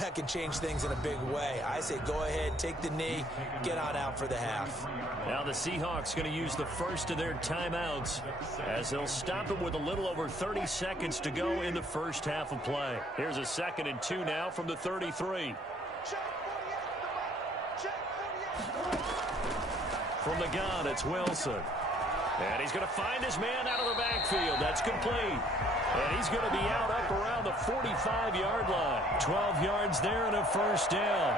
that can change things in a big way. I say go ahead, take the knee, get on out for the half. Now the Seahawks going to use the first of their timeouts as they'll stop it with a little over 30 seconds to go in the first half of play. Here's a 2nd and 2 now from the 33. From the gun, it's Wilson. And he's going to find his man out of the backfield. That's complete. And he's going to be out up around the 45-yard line. 12 yards there and a 1st down.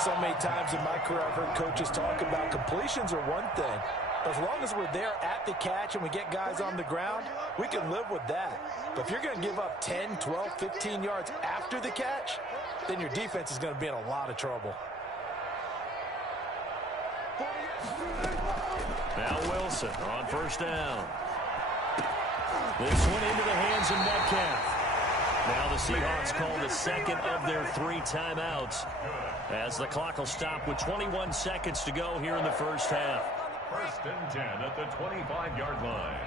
So many times in my career I've heard coaches talk about completions are one thing. But as long as we're there at the catch and we get guys on the ground, we can live with that. But if you're going to give up 10, 12, 15 yards after the catch, then your defense is going to be in a lot of trouble. Now Wilson on 1st down. This one into the hands of Metcalf. Now the Seahawks call the 2nd of their 3 timeouts as the clock will stop with 21 seconds to go here in the first half. 1st and 10 at the 25-yard line.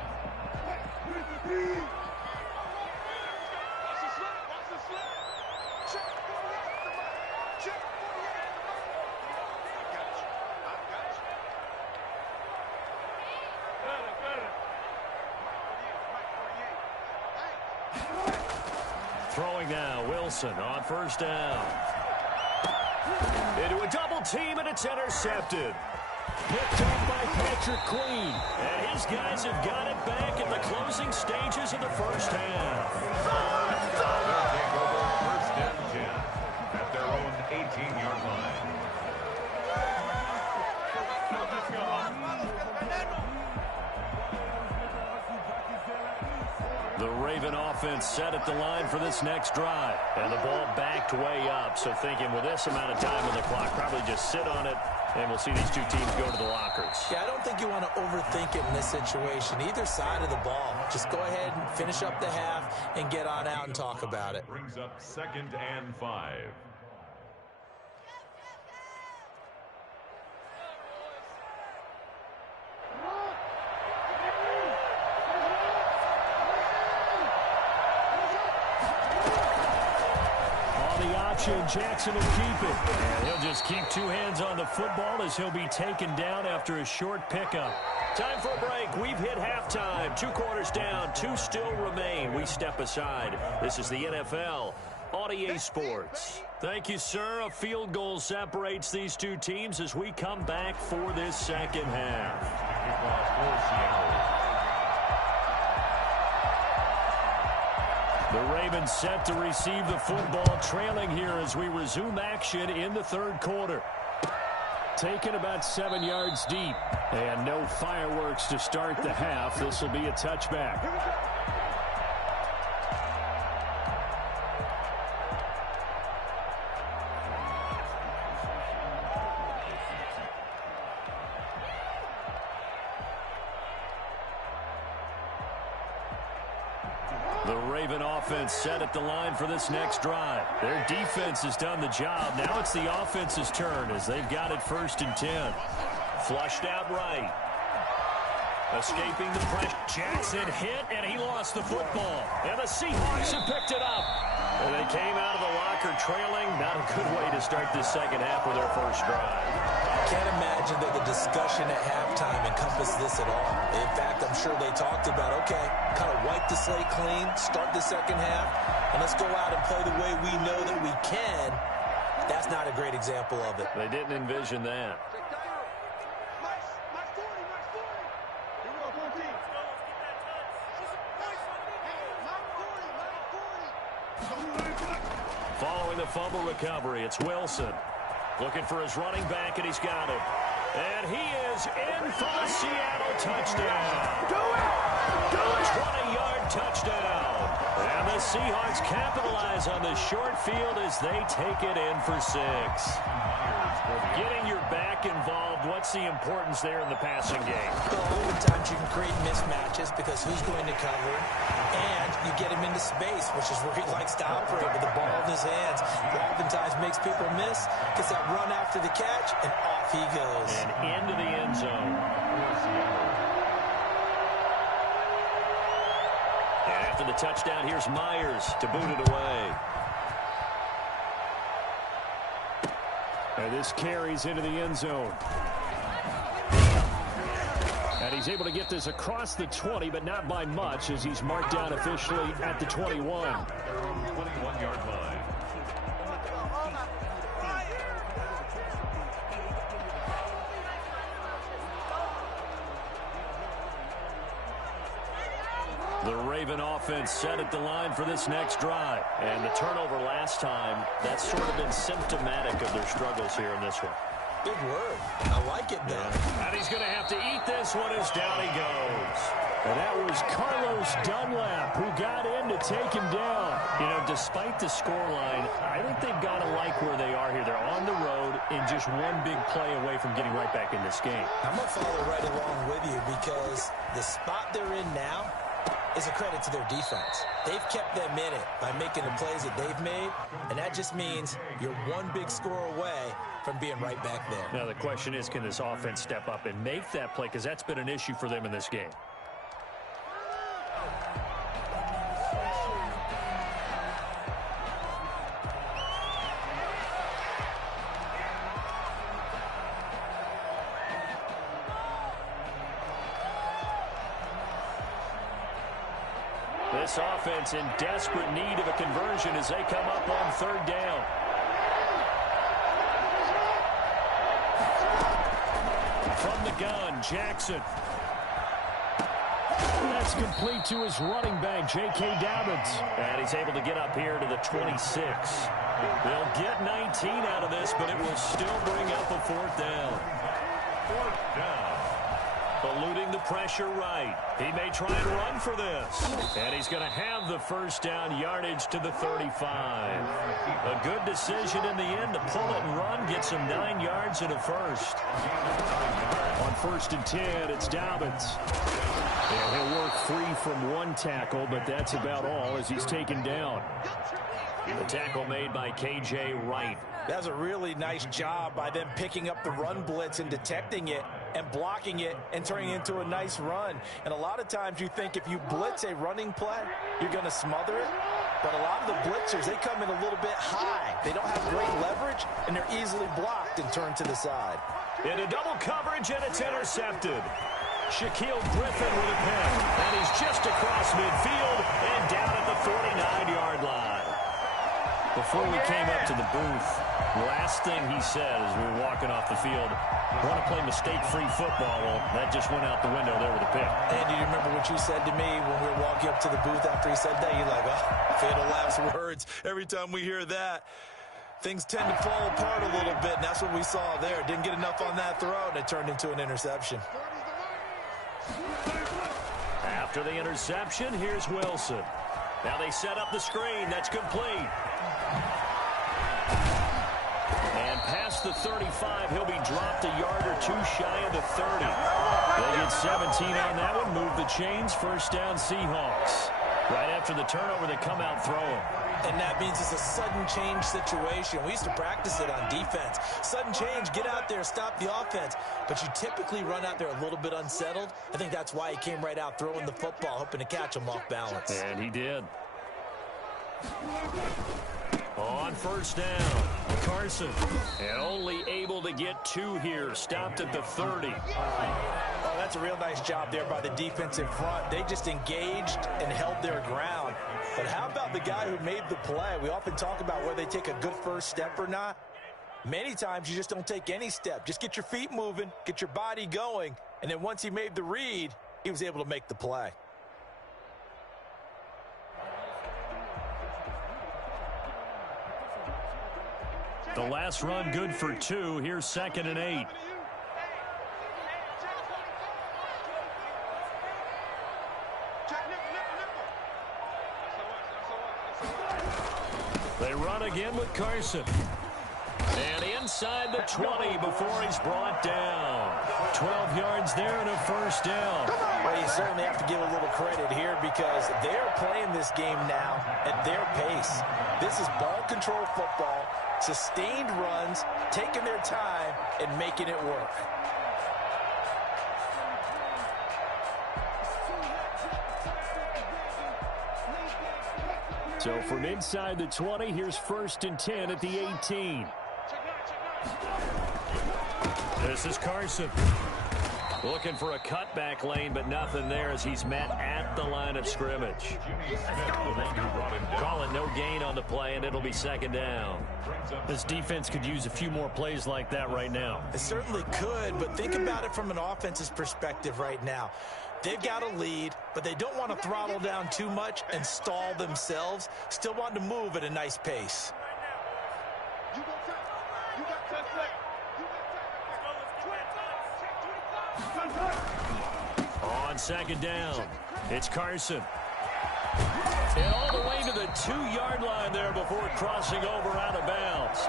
Throwing now, Wilson on 1st down. Into a double team, and it's intercepted. Picked up by Patrick Queen. And his guys have got it back in the closing stages of the first half. They'll take over 1st and 10 at their own 18-yard line. The Raven offense set at the line for this next drive. And the ball backed way up. So thinking with this amount of time on the clock, probably just sit on it, and we'll see these two teams go to the lockers. Yeah, I don't think you want to overthink it in this situation. Either side of the ball. Just go ahead and finish up the half and get on out and talk about it. Brings up 2nd and 5. Jackson will keep it. And he'll just keep 2 hands on the football as he'll be taken down after a short pickup. Time for a break. We've hit halftime. 2 quarters down. 2 still remain. We step aside. This is the NFL on EA Sports. Thank you, sir. A field goal separates these 2 teams as we come back for this second half. The Ravens set to receive the football, trailing here as we resume action in the 3rd quarter. Taken about 7 yards deep. And no fireworks to start the half. This will be a touchback. The Raven offense set at the line for this next drive. Their defense has done the job. Now it's the offense's turn as they've got it 1st and 10. Flushed out right. Escaping the pressure. Jackson hit, and he lost the football. And the Seahawks have picked it up. And they came out of the locker trailing. Not a good way to start this second half with their first drive. Can't imagine that the discussion at halftime encompassed this at all. In fact, I'm sure they talked about, okay, kind of wipe the slate clean, start the second half, and let's go out and play the way we know that we can. That's not a great example of it. They didn't envision that. Following the fumble recovery, it's Wilson. Looking for his running back, and he's got him. And he is in for the Seattle touchdown. Do it! Do it! 20-yard touchdown. And the Seahawks capitalize on the short field as they take it in for 6. Getting your back involved, what's the importance there in the passing game? Well, oftentimes you can create mismatches because who's going to cover, and you get him into space, which is where he likes to operate with the ball in his hands. Oftentimes makes people miss, gets that run after the catch, and off he goes. And into the end zone. And after the touchdown, here's Myers to boot it away. And this carries into the end zone. And he's able to get this across the 20, but not by much, as he's marked down officially at the 21. 21-yard line. The Raven offense set at the line for this next drive. And the turnover last time, that's sort of been symptomatic of their struggles here in this one. Big word. I like it, though. And he's going to have to eat this one as down he goes. And that was Carlos Dunlap who got in to take him down. You know, despite the scoreline, I think they've got to like where they are here. They're on the road and just one big play away from getting right back in this game. I'm going to follow right along with you because the spot they're in now is a credit to their defense. They've kept them in it by making the plays that they've made, and that just means you're one big score away from being right back there. Now the question is, can this offense step up and make that play? Because that's been an issue for them in this game. This offense in desperate need of a conversion as they come up on 3rd down. From the gun, Jackson. That's complete to his running back, J.K. Dobbins. And he's able to get up here to the 26. They'll get 19 out of this, but it will still bring up a 4th down. 4th down. Eluding the pressure right. He may try and run for this. And he's going to have the 1st down, yardage to the 35. A good decision in the end to pull it and run, get some 9 yards and a first. On 1st and 10, it's Dobbins. And he'll work free from one tackle, but that's about all as he's taken down. The tackle made by K.J. Wright. That's a really nice job by them picking up the run blitz and detecting it and blocking it and turning it into a nice run. And a lot of times you think if you blitz a running play, you're going to smother it. But a lot of the blitzers, they come in a little bit high. They don't have great leverage, and they're easily blocked and turned to the side. Into double coverage, and it's intercepted. Shaquille Griffin with a pick. And he's just across midfield and down at the 49-yard line. Before we came up to the booth, last thing he said as we were walking off the field, want to play mistake-free football. Well, that just went out the window there with a pick. And do you remember what you said to me when we were walking up to the booth after he said that? You're like, oh, fatal last words. Every time we hear that, things tend to fall apart a little bit, and that's what we saw there. Didn't get enough on that throw, and it turned into an interception. After the interception, here's Wilson. Now they set up the screen. That's complete. And past the 35, he'll be dropped a yard or two shy of the 30. They get 17 on that one. Move the chains. 1st down, Seahawks. Right after the turnover, they come out throwing. And that means it's a sudden change situation. We used to practice it on defense. Sudden change, get out there, stop the offense. But you typically run out there a little bit unsettled. I think that's why he came right out throwing the football, hoping to catch him off balance. And he did. On first down, Carson. And only able to get 2 here. Stopped at the 30. Oh, that's a real nice job there by the defense in front. They just engaged and held their ground. But how about the guy who made the play? We often talk about whether they take a good first step or not. Many times you just don't take any step. Just get your feet moving, get your body going, and then once he made the read, he was able to make the play. The last run good for 2. Here's 2nd and 8. They run again with Carson. And inside the 20 before he's brought down. 12 yards there and a first down. Well, you certainly have to give a little credit here because they're playing this game now at their pace. This is ball control football, sustained runs, taking their time and making it work. So from inside the 20, here's 1st and 10 at the 18. This is Carson. Looking for a cutback lane, but nothing there as he's met at the line of scrimmage. Call it no gain on the play, and it'll be 2nd down. This defense could use a few more plays like that right now. It certainly could, but think about it from an offense's perspective right now. They've got a lead, but they don't want to throttle down too much and stall themselves. Still want to move at a nice pace. On 2nd down, it's Carson. And all the way to the 2-yard line there before crossing over out of bounds.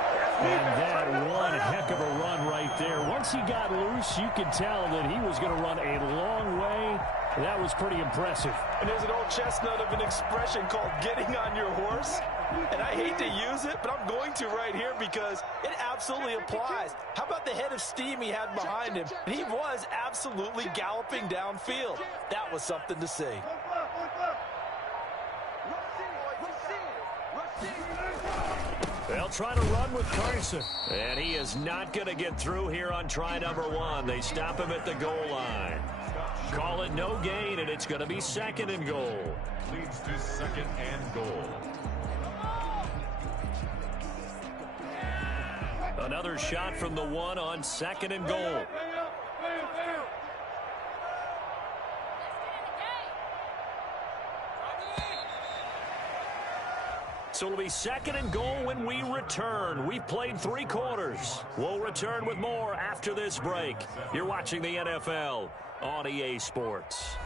And that one heck of a run right there. Once he got loose, you could tell that he was going to run a long way. That was pretty impressive. And there's an old chestnut of an expression called getting on your horse. And I hate to use it, but I'm going to right here because it absolutely applies. How about the head of steam he had behind him? And he was absolutely galloping downfield. That was something to see. They'll try to run with Carson. And he is not going to get through here on try number 1. They stop him at the goal line. Call it no gain, and it's going to be 2nd and goal. Leads to 2nd and goal. Another shot from the 1 on 2nd and goal. So it'll be 2nd and goal when we return. We've played 3 quarters. We'll return with more after this break. You're watching the NFL on EA Sports.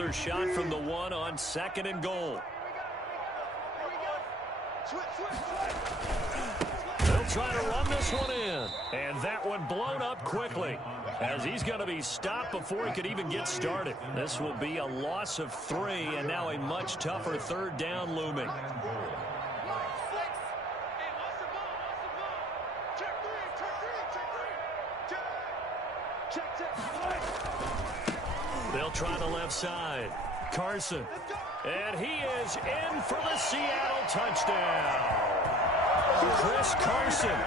another shot from the one on 2nd and goal. They'll try to run this one in. And that one blown up quickly, as he's going to be stopped before he could even get started. This will be a loss of 3, and now a much tougher 3rd down looming. They'll try the left side. Carson. And he is in for the Seattle touchdown. Chris Carson,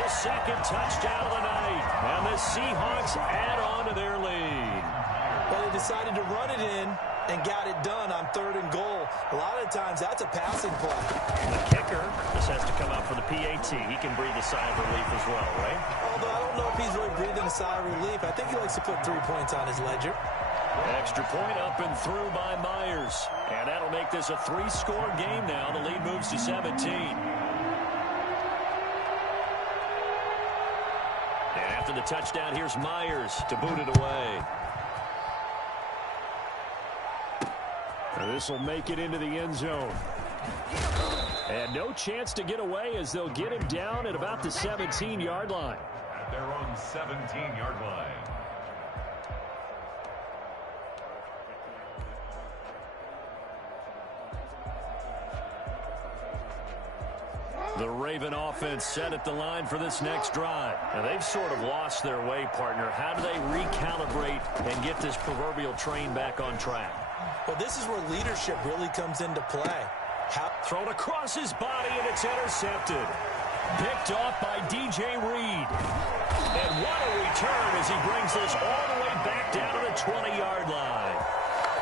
his 2nd touchdown of the night. And the Seahawks add on to their lead. Well, they decided to run it in and got it done on 3rd and goal. A lot of times, that's a passing play. The kicker just has to come out for the PAT. He can breathe a sigh of relief as well, right? Although I don't know if he's really breathing a sigh of relief. I think he likes to put 3 points on his ledger. Extra point up and through by Myers. And that'll make this a 3-score game now. The lead moves to 17. And after the touchdown, here's Myers to boot it away. This will make it into the end zone. And no chance to get away, as they'll get him down at about the 17-yard line. At their own 17-yard line. The Raven offense set at the line for this next drive. Now, they've sort of lost their way, partner. How do they recalibrate and get this proverbial train back on track? Well, this is where leadership really comes into play. Thrown across his body, and it's intercepted. Picked off by DJ Reed. And what a return as he brings this all the way back down to the 20-yard line.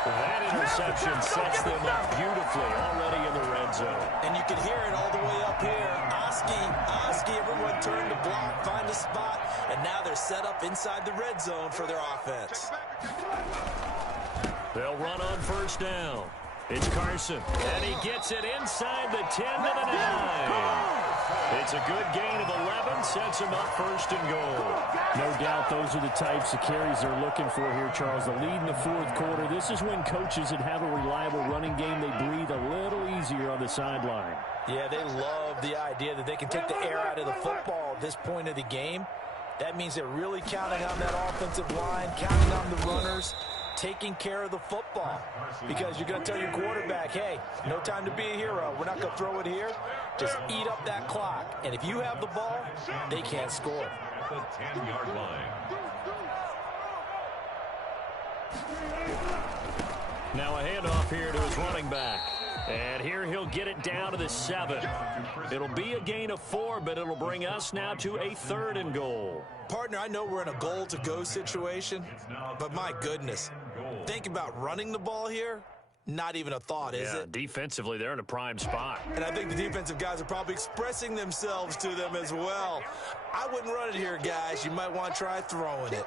That interception sets them up beautifully already in the red zone. And you can hear it all the way up here. Oski, everyone turned to block, find a spot, and now they're set up inside the red zone for their offense. They'll run on 1st down. It's Carson, and he gets it inside the 10 to the 9. It's a good gain of 11, sets him up 1st and goal. No doubt those are the types of carries they're looking for here, Charles. The lead in the 4th quarter. This is when coaches that have a reliable running game, they breathe a little easier on the sideline. Yeah, they love the idea that they can take the air out of the football at this point of the game. That means they're really counting on that offensive line, counting on the runners, taking care of the football. Because you're going to tell your quarterback, hey, no time to be a hero. We're not going to throw it here. Just eat up that clock. And if you have the ball, they can't score. At the 10-yard line. Now a handoff here to his running back. And here he'll get it down to the 7. It'll be a gain of 4, but it'll bring us now to a 3rd and goal. Partner, I know we're in a goal-to-go situation, but my goodness, think about running the ball here. Not even a thought, is it? Defensively, they're in a prime spot. And I think the defensive guys are probably expressing themselves to them as well. I wouldn't run it here, guys. You might want to try throwing it.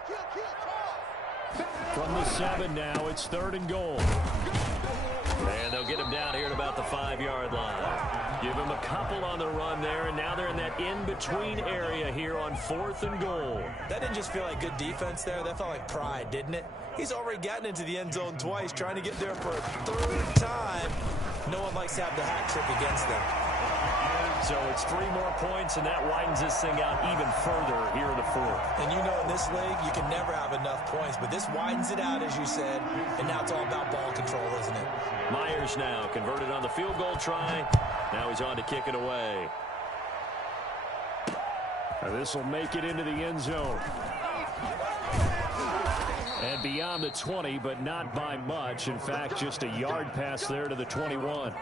From the 7 now, it's 3rd and goal. And they'll get him down here at about the 5-yard line. Give him a couple on the run there, and now they're in that in-between area here on 4th and goal. That didn't just feel like good defense there. That felt like pride, didn't it? He's already gotten into the end zone twice, trying to get there for a 3rd time. No one likes to have the hat trick against them. So it's 3 more points, and that widens this thing out even further here in the 4th. And you know in this league, you can never have enough points, but this widens it out, as you said, and now it's all about ball control, isn't it? Myers now converted on the field goal try. Now he's on to kick it away. This will make it into the end zone. And beyond the 20, but not by much. In fact, just a yard pass there to the 21.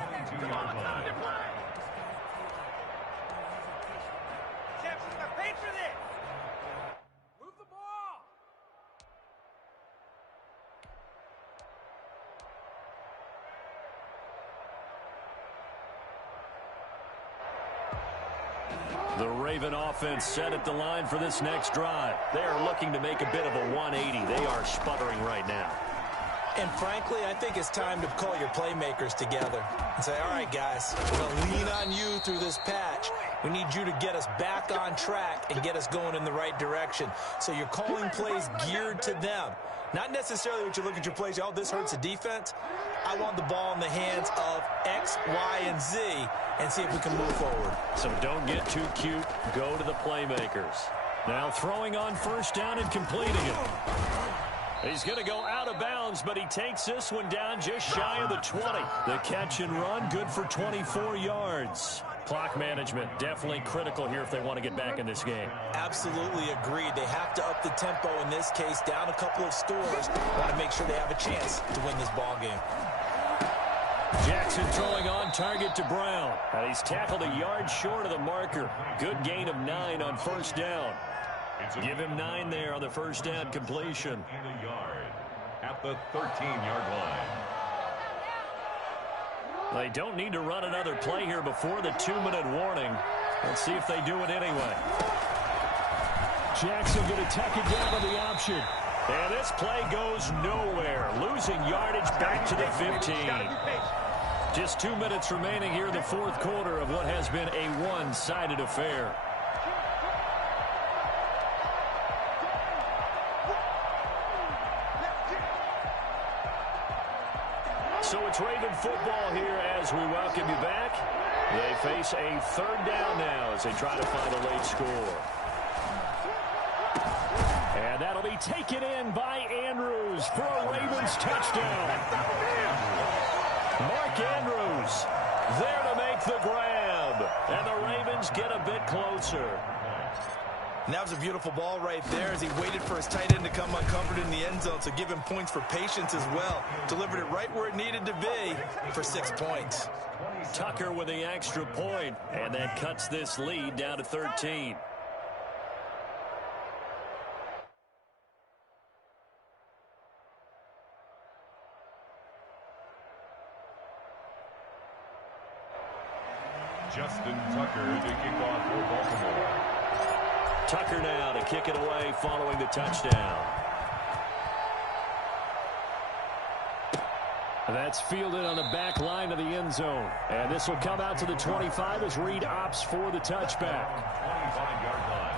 The Raven offense set at the line for this next drive. They are looking to make a bit of a 180. They are sputtering right now. And frankly, I think it's time to call your playmakers together and say, all right, guys, we're going to lean on you through this patch. We need you to get us back on track and get us going in the right direction. So you're calling plays geared to them. Not necessarily what you look at your plays, oh, this hurts the defense. I want the ball in the hands of X, Y, and Z and see if we can move forward. So don't get too cute. Go to the playmakers. Now throwing on first down and completing it. He's going to go out of bounds, but he takes this one down just shy of the 20. The catch and run, good for 24 yards. Clock management definitely critical here if they want to get back in this game. Absolutely agreed. They have to up the tempo in this case, down a couple of scores. Want to make sure they have a chance to win this ball game. Jackson throwing on target to Brown. And he's tackled a yard short of the marker. Good gain of 9 on first down. Give him 9 there on the first down completion. A yard at the 13-yard line. They don't need to run another play here before the 2-minute warning. Let's see if they do it anyway. Jackson going to tuck it down to the option. And this play goes nowhere. Losing yardage back to the 15. Just 2 minutes remaining here in the fourth quarter of what has been a one-sided affair. So it's Raven football here as we welcome you back. They face a third down now as they try to find a late score. And that'll be taken in by Andrews for a Ravens touchdown. Mark Andrews there to make the grab. And the Ravens get a bit closer. And that was a beautiful ball right there as he waited for his tight end to come uncovered in the end zone. So give him points for patience as well. Delivered it right where it needed to be for 6 points. Tucker with the extra point, and that cuts this lead down to 13. Justin Tucker to kick off for Baltimore. Tucker now to kick it away following the touchdown. That's fielded on the back line of the end zone. And this will come out to the 25 as Reed opts for the touchback. 25-yard line.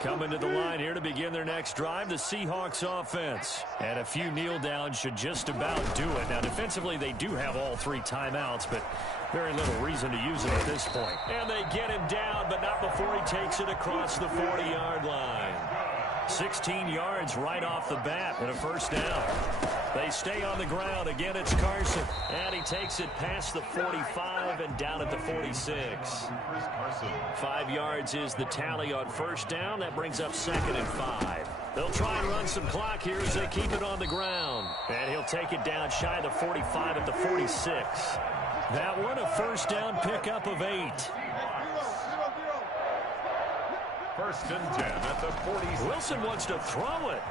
Coming to the line here to begin their next drive, the Seahawks offense. And a few kneel downs should just about do it. Now, defensively, they do have all 3 timeouts, but very little reason to use them at this point. And they get him down, but not before he takes it across the 40-yard line. 16 yards right off the bat and a first down. They stay on the ground. Again, it's Carson. And he takes it past the 45 and down at the 46. 5 yards is the tally on first down. That brings up 2nd and 5. They'll try and run some clock here as they keep it on the ground. And he'll take it down shy of the 45 at the 46. That one a first down pickup of 8. First and 10 at the 46. Wilson wants to throw it.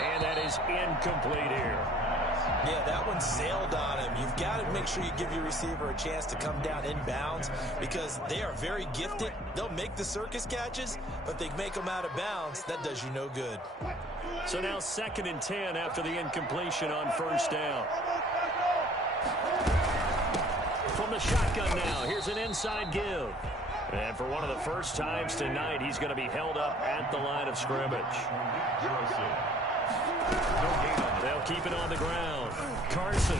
And that is incomplete here. Yeah, that one sailed on him. You've got to make sure you give your receiver a chance to come down inbounds because they are very gifted. They'll make the circus catches, but they make them out of bounds. That does you no good. So now 2nd and 10 after the incompletion on first down. From the shotgun now, here's an inside give. And for one of the first times tonight, he's going to be held up at the line of scrimmage. They'll keep it on the ground. Carson.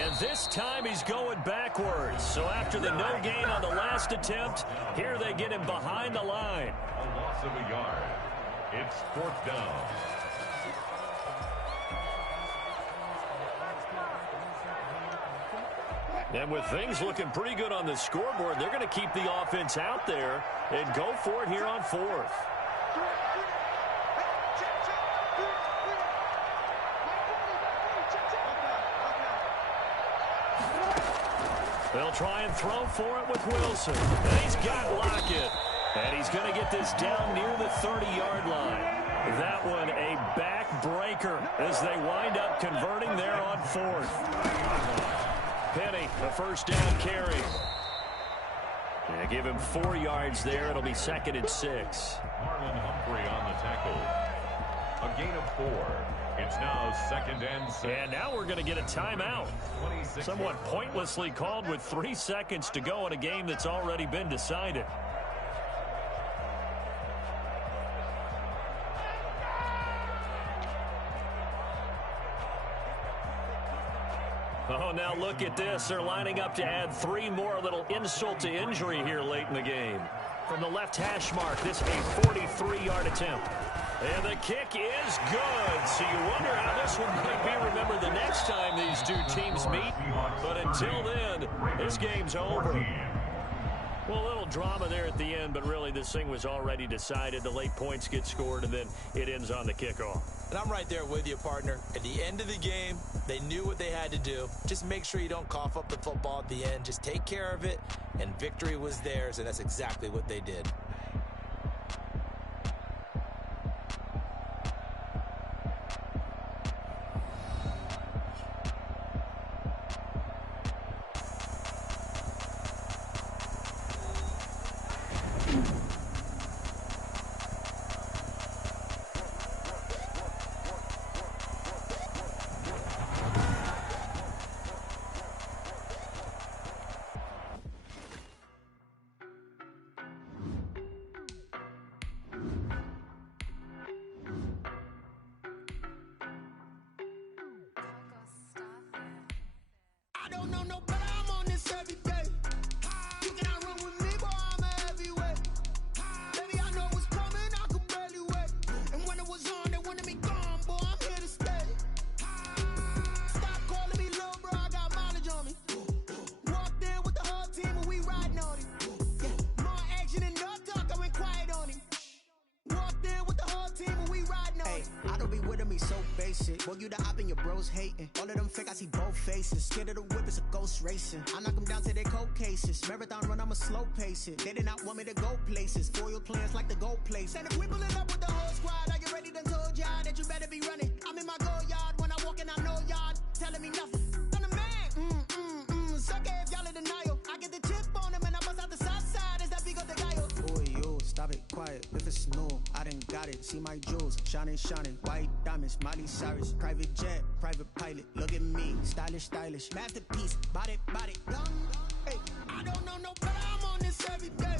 And this time he's going backwards. So after the no gain on the last attempt, here they get him behind the line. A loss of a yard. It's 4th down. And with things looking pretty good on the scoreboard, they're going to keep the offense out there and go for it here on 4th. They'll try and throw for it with Wilson. And he's got Lockett. And he's going to get this down near the 30-yard line. That one a back-breaker as they wind up converting there on fourth. Penny, the first down carry. And give him 4 yards there. It'll be 2nd and 6. Marlon Humphrey on the tackle. A gain of 4. It's now 2nd and 6. And now we're going to get a timeout. Somewhat pointlessly called with 3 seconds to go in a game that's already been decided. Oh, now look at this. They're lining up to add 3 more. A little insult to injury here late in the game. From the left hash mark, this a 43-yard attempt. And the kick is good. So you wonder how this one might be remembered the next time these two teams meet. But until then, this game's over. Well, a little drama there at the end, but really this thing was already decided. The late points get scored, and then it ends on the kickoff. And I'm right there with you, partner. At the end of the game, they knew what they had to do. Just make sure you don't cough up the football at the end. Just take care of it, and victory was theirs, and that's exactly what they did. I don't know no better, I'm on this every day. You cannot run with me, boy, I'm a heavyweight. Baby, I know what's coming, I could barely wait. And when it was on, they wanted me gone, boy, I'm here to stay. Stop calling me little bro, I got mileage on me. Walked in with the whole team and we riding on it. Yeah, more action and no talk, I went quiet on him. Walked in with the whole team and we riding on it. I don't be with him, he's so basic. Boy, you the op and your bros hating. All of them fake, I see both faces. Scared of the whip, it's a ghost racing. I knock them down to their cold cases. Marathon run, I'ma slow pace it. They did not want me to go places. Foil plans like the gold place. And if we pulling up with the whole squad, I get ready to told y'all that you better be running. I'm in my go yard, when I walk in, I know y'all telling me nothing. I'm the man, suck it if y'all in denial. I get the chip on him and I bust out the south side, is that big of the guy? Boy, yo, stop it, quiet. If it's snow, I done got it. See my jewels, shining, shining. White diamonds, Miley Cyrus. Private jet, private pilot. Look at me, stylish, stylish. Masterpiece, body, young. Hey, I don't know no better, I'm on this every day.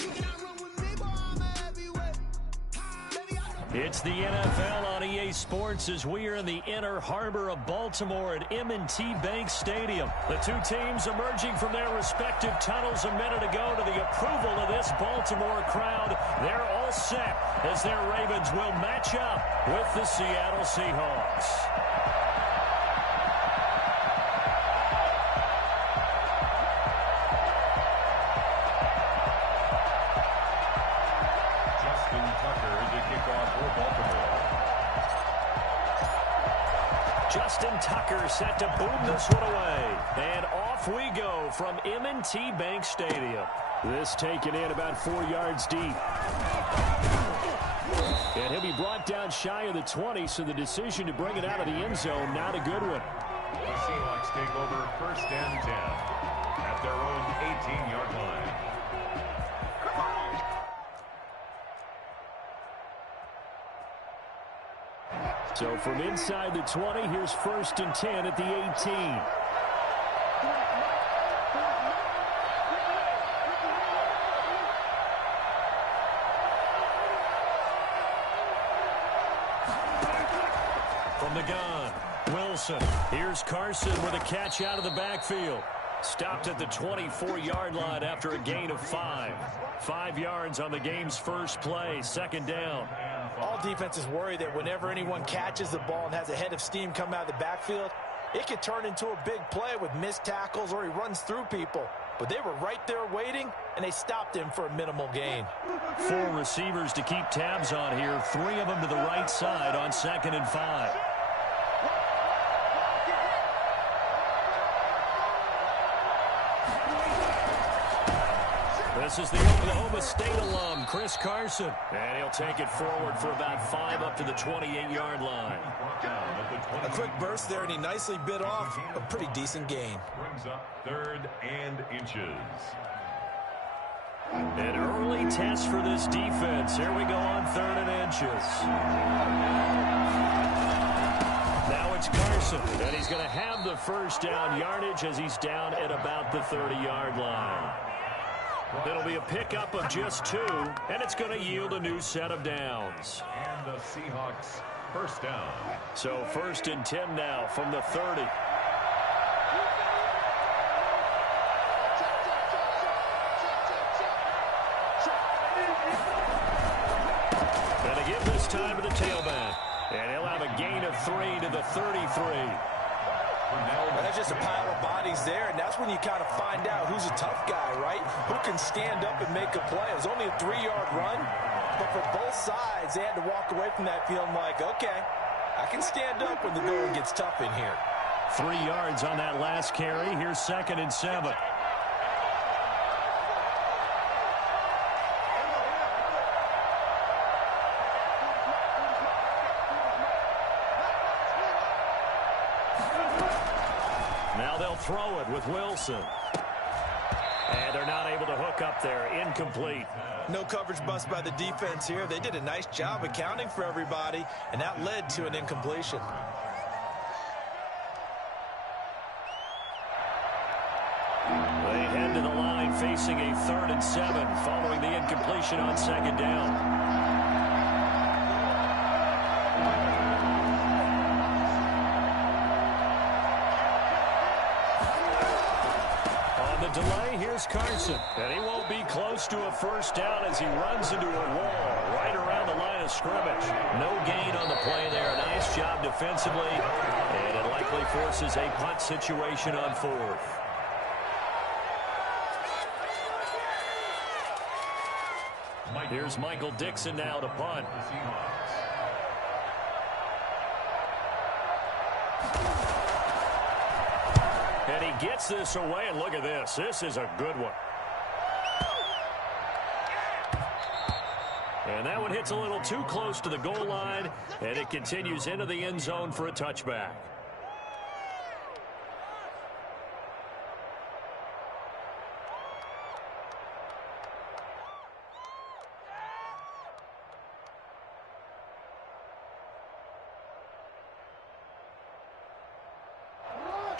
You cannot run with me, boy, I'm a heavyweight. Baby, I know. It's the NFL on EA Sports as we are in the inner harbor of Baltimore at M&T Bank Stadium. The two teams emerging from their respective tunnels a minute ago to the approval of this Baltimore crowd. They're all set as their Ravens will match up with the Seattle Seahawks. Justin Tucker set to boom this one away. And off we go from M&T Bank Stadium. This taken in about 4 yards deep. And he'll be brought down shy of the 20, so the decision to bring it out of the end zone, not a good one. The Seahawks take over 1st and 10 at their own 18-yard line. So from inside the 20, here's 1st and 10 at the 18. From the gun, Wilson. Here's Carson with a catch out of the backfield. Stopped at the 24-yard line after a gain of 5. 5 yards on the game's first play, 2nd down. All defenses worry that whenever anyone catches the ball and has a head of steam come out of the backfield, it could turn into a big play with missed tackles or he runs through people. But they were right there waiting, and they stopped him for a minimal gain. 4 receivers to keep tabs on here, 3 of them to the right side on 2nd and 5. This is the Oklahoma State alum, Chris Carson. And he'll take it forward for about 5 up to the 28-yard line. A quick burst there, and he nicely bit off a pretty decent gain. Brings up 3rd and inches. An early test for this defense. Here we go on 3rd and inches. Now it's Carson, and he's going to have the first down yardage as he's down at about the 30-yard line. It'll be a pickup of just 2, and it's going to yield a new set of downs. And the Seahawks first down. So 1st and 10 now from the 30. Going to give this time to the tailback. And he'll have a gain of 3 to the 33. That's just a pile of bodies there, and that's when you kind of find out who's a tough guy, right? Who can stand up and make a play. It was only a 3-yard run, but for both sides, they had to walk away from that feeling like, okay, I can stand up when the going gets tough in here. 3 yards on that last carry. Here's 2nd and 7. Now they'll throw it with Wilson. And they're not able to hook up there. Incomplete. No coverage bust by the defense here. They did a nice job accounting for everybody, and that led to an incompletion. They head to the line facing a 3rd and 7 following the incompletion on 2nd down. Delay, here's Carson, and he won't be close to a first down as he runs into a wall right around the line of scrimmage. No gain on the play there. Nice job defensively, and it likely forces a punt situation on 4th. Here's Michael Dixon now to punt. And he gets this away, and look at this. This is a good one. And that one hits a little too close to the goal line, and it continues into the end zone for a touchback.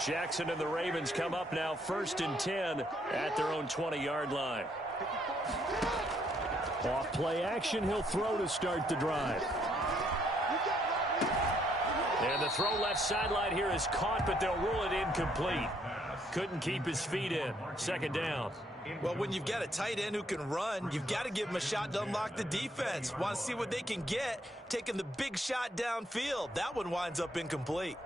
Jackson and the Ravens come up now 1st and 10 at their own 20-yard line. Off play action, he'll throw to start the drive. And the throw left sideline here is caught, but they'll rule it incomplete. Couldn't keep his feet in. 2nd down. Well, when you've got a tight end who can run, you've got to give him a shot to unlock the defense. Want to see what they can get, taking the big shot downfield. That one winds up incomplete.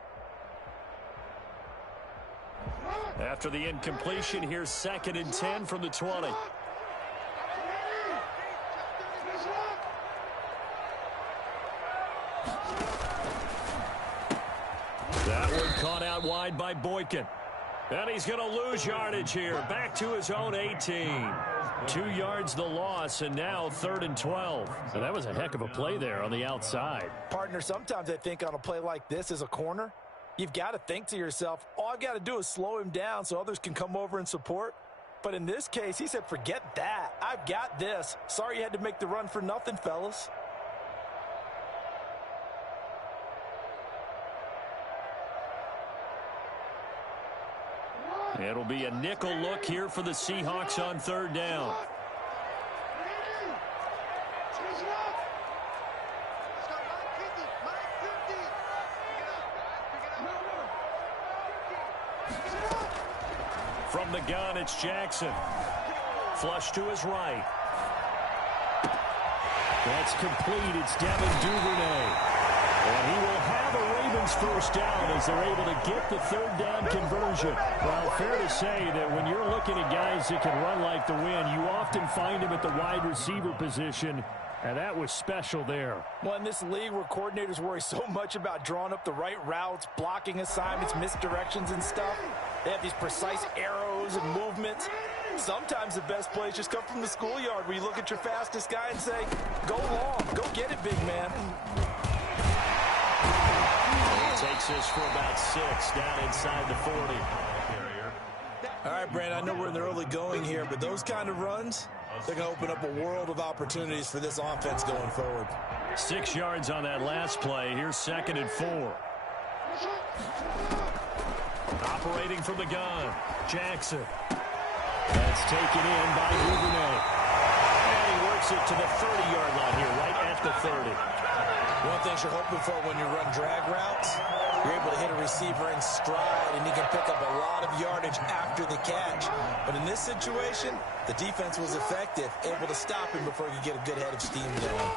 After the incompletion, here's 2nd and 10 from the 20. That one caught out wide by Boykin. And he's going to lose yardage here. Back to his own 18. 2 yards the loss, and now 3rd and 12. So that was a heck of a play there on the outside. Partner, sometimes I think on a play like this as a corner, you've got to think to yourself, all I've got to do is slow him down so others can come over and support. But in this case, he said, forget that. I've got this. Sorry you had to make the run for nothing, fellas. It'll be a nickel look here for the Seahawks on 3rd down. From the gun, it's Jackson. Flush to his right. That's complete. It's Devin Duvernay. And he will have a Ravens first down as they're able to get the 3rd down conversion. Well, fair to say that when you're looking at guys that can run like the wind, you often find him at the wide receiver position, and that was special there. Well, in this league where coordinators worry so much about drawing up the right routes, blocking assignments, misdirections and stuff, they have these precise arrows and movements. Sometimes the best plays just come from the schoolyard where you look at your fastest guy and say, go long, go get it, big man. He takes this for about 6 down inside the 40. All right, Brandon, I know we're in the early going here, but those kind of runs, they're going to open up a world of opportunities for this offense going forward. 6 yards on that last play. Here's 2nd and 4. Operating from the gun, Jackson. That's taken in by Duvernay. And he works it to the 30-yard line here, right at the 30. One thing you're hoping for when you run drag routes, you're able to hit a receiver in stride, and he can pick up a lot of yardage after the catch. But in this situation, the defense was effective, able to stop him before he could get a good head of steam going.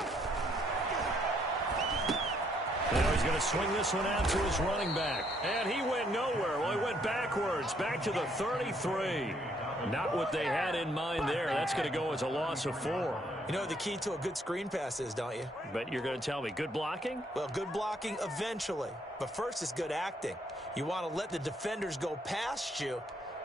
Now he's going to swing this one out to his running back. And he went nowhere. Well, he went backwards, back to the 33. Not what they had in mind there. That's going to go as a loss of 4. You know what the key to a good screen pass is, don't you? But you're going to tell me, good blocking? Well, good blocking eventually. But first is good acting. You want to let the defenders go past you,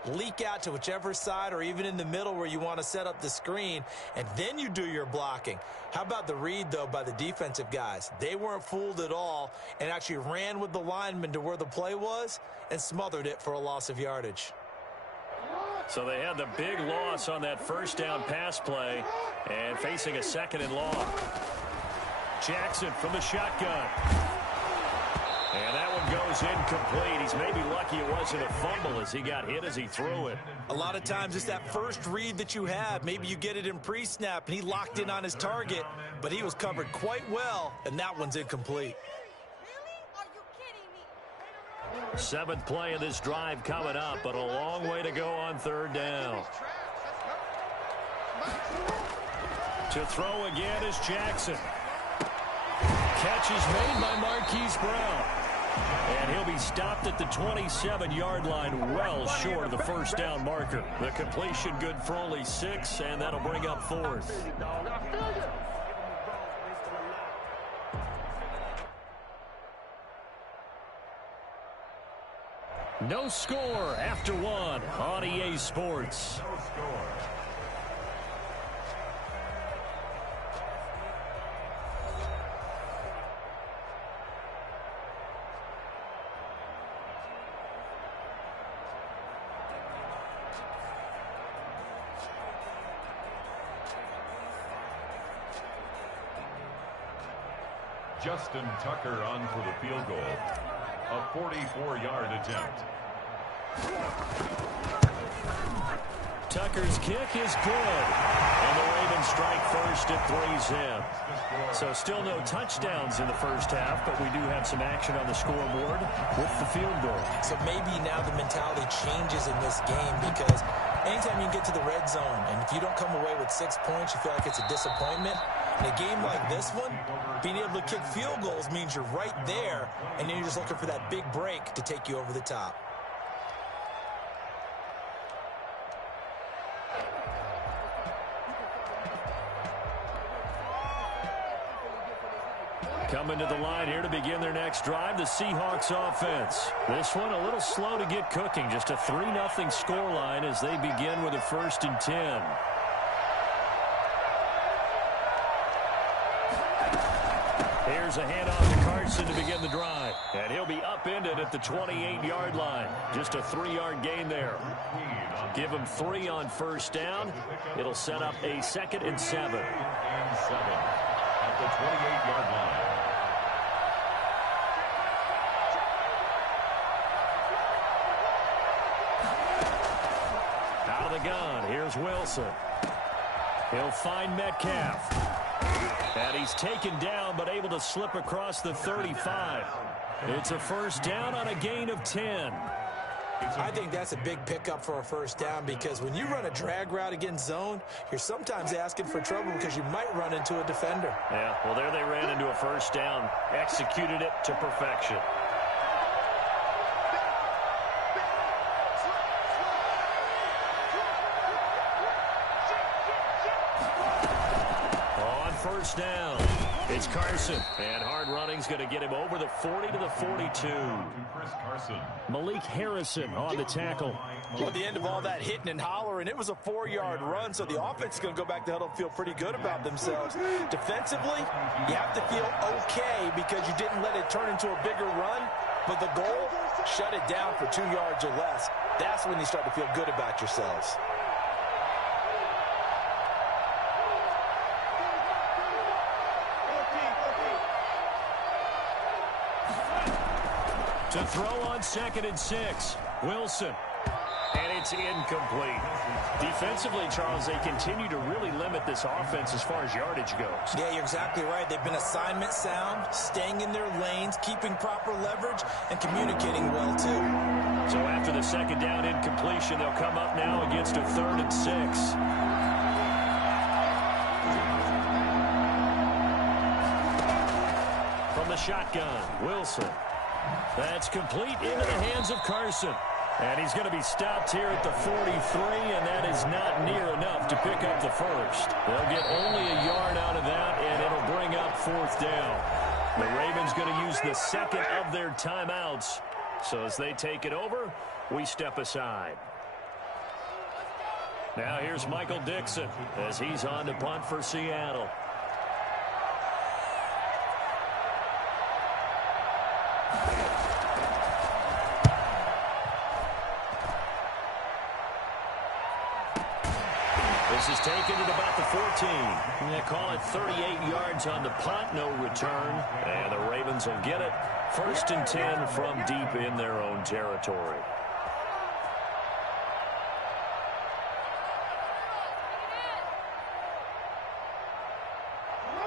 leak out to whichever side or even in the middle where you want to set up the screen, and then you do your blocking. How about the read, though, by the defensive guys? They weren't fooled at all and actually ran with the lineman to where the play was and smothered it for a loss of yardage. So they had the big loss on that first down pass play and facing a 2nd and long. Jackson from the shotgun. And that one goes incomplete. He's maybe lucky it wasn't a fumble as he got hit as he threw it. A lot of times it's that first read that you have. Maybe you get it in pre-snap and he locked in on his target, but he was covered quite well, and that one's incomplete. 7th play of this drive coming up, but a long way to go on 3rd down. To throw again is Jackson. Catch is made by Marquise Brown. And he'll be stopped at the 27-yard line, well short of the first down marker. The completion good for only 6, and that'll bring up 4th. No score after 1 on EA Sports. No score. Justin Tucker on for the field goal. A 44-yard attempt. Tucker's kick is good. And the Ravens strike first at 3-zip. So still no touchdowns in the first half, but we do have some action on the scoreboard with the field goal. So maybe now the mentality changes in this game because anytime you get to the red zone and if you don't come away with 6 points, you feel like it's a disappointment. In a game like this one, being able to kick field goals means you're right there, and then you're just looking for that big break to take you over the top. Coming to the line here to begin their next drive, the Seahawks offense. This one a little slow to get cooking. Just a 3-0 scoreline as they begin with a 1st and 10. Here's a handoff to Carson to begin the drive. And he'll be upended at the 28-yard line. Just a 3-yard gain there. Give him 3 on first down. It'll set up a 2nd and 7. At the 28-yard line. Out of the gun, here's Wilson. He'll find Metcalf. And he's taken down, but able to slip across the 35. It's a first down on a gain of 10. I think that's a big pickup for a first down because when you run a drag route against zone, you're sometimes asking for trouble because you might run into a defender. Yeah, well, there they ran into a first down. Executed it to perfection. On first down, It's Carson, and hard running's going to get him over the 40 to the 42. Malik Harrison on the tackle. Well, at the end of all that hitting and hollering, it was a 4-yard run, so the offense is going to go back to huddle and feel pretty good about themselves. Defensively, you have to feel okay because you didn't let it turn into a bigger run, but the goal, shut it down for 2 yards or less. That's when you start to feel good about yourselves. To throw on 2nd and 6, Wilson. And it's incomplete. Defensively, Charles, they continue to really limit this offense as far as yardage goes. Yeah, you're exactly right. They've been assignment sound, staying in their lanes, keeping proper leverage, and communicating well, too. So after the 2nd down incompletion, they'll come up now against a 3rd and 6. From the shotgun, Wilson. That's complete into the hands of Carson. And he's going to be stopped here at the 43, and that is not near enough to pick up the first. They'll get only a yard out of that, and it'll bring up 4th down. The Ravens going to use the 2nd of their timeouts. So as they take it over, we step aside. Now here's Michael Dixon as he's on to punt for Seattle. This is taken at about the 14. They call it 38 yards on the punt, no return. And the Ravens will get it. 1st and 10 from deep in their own territory.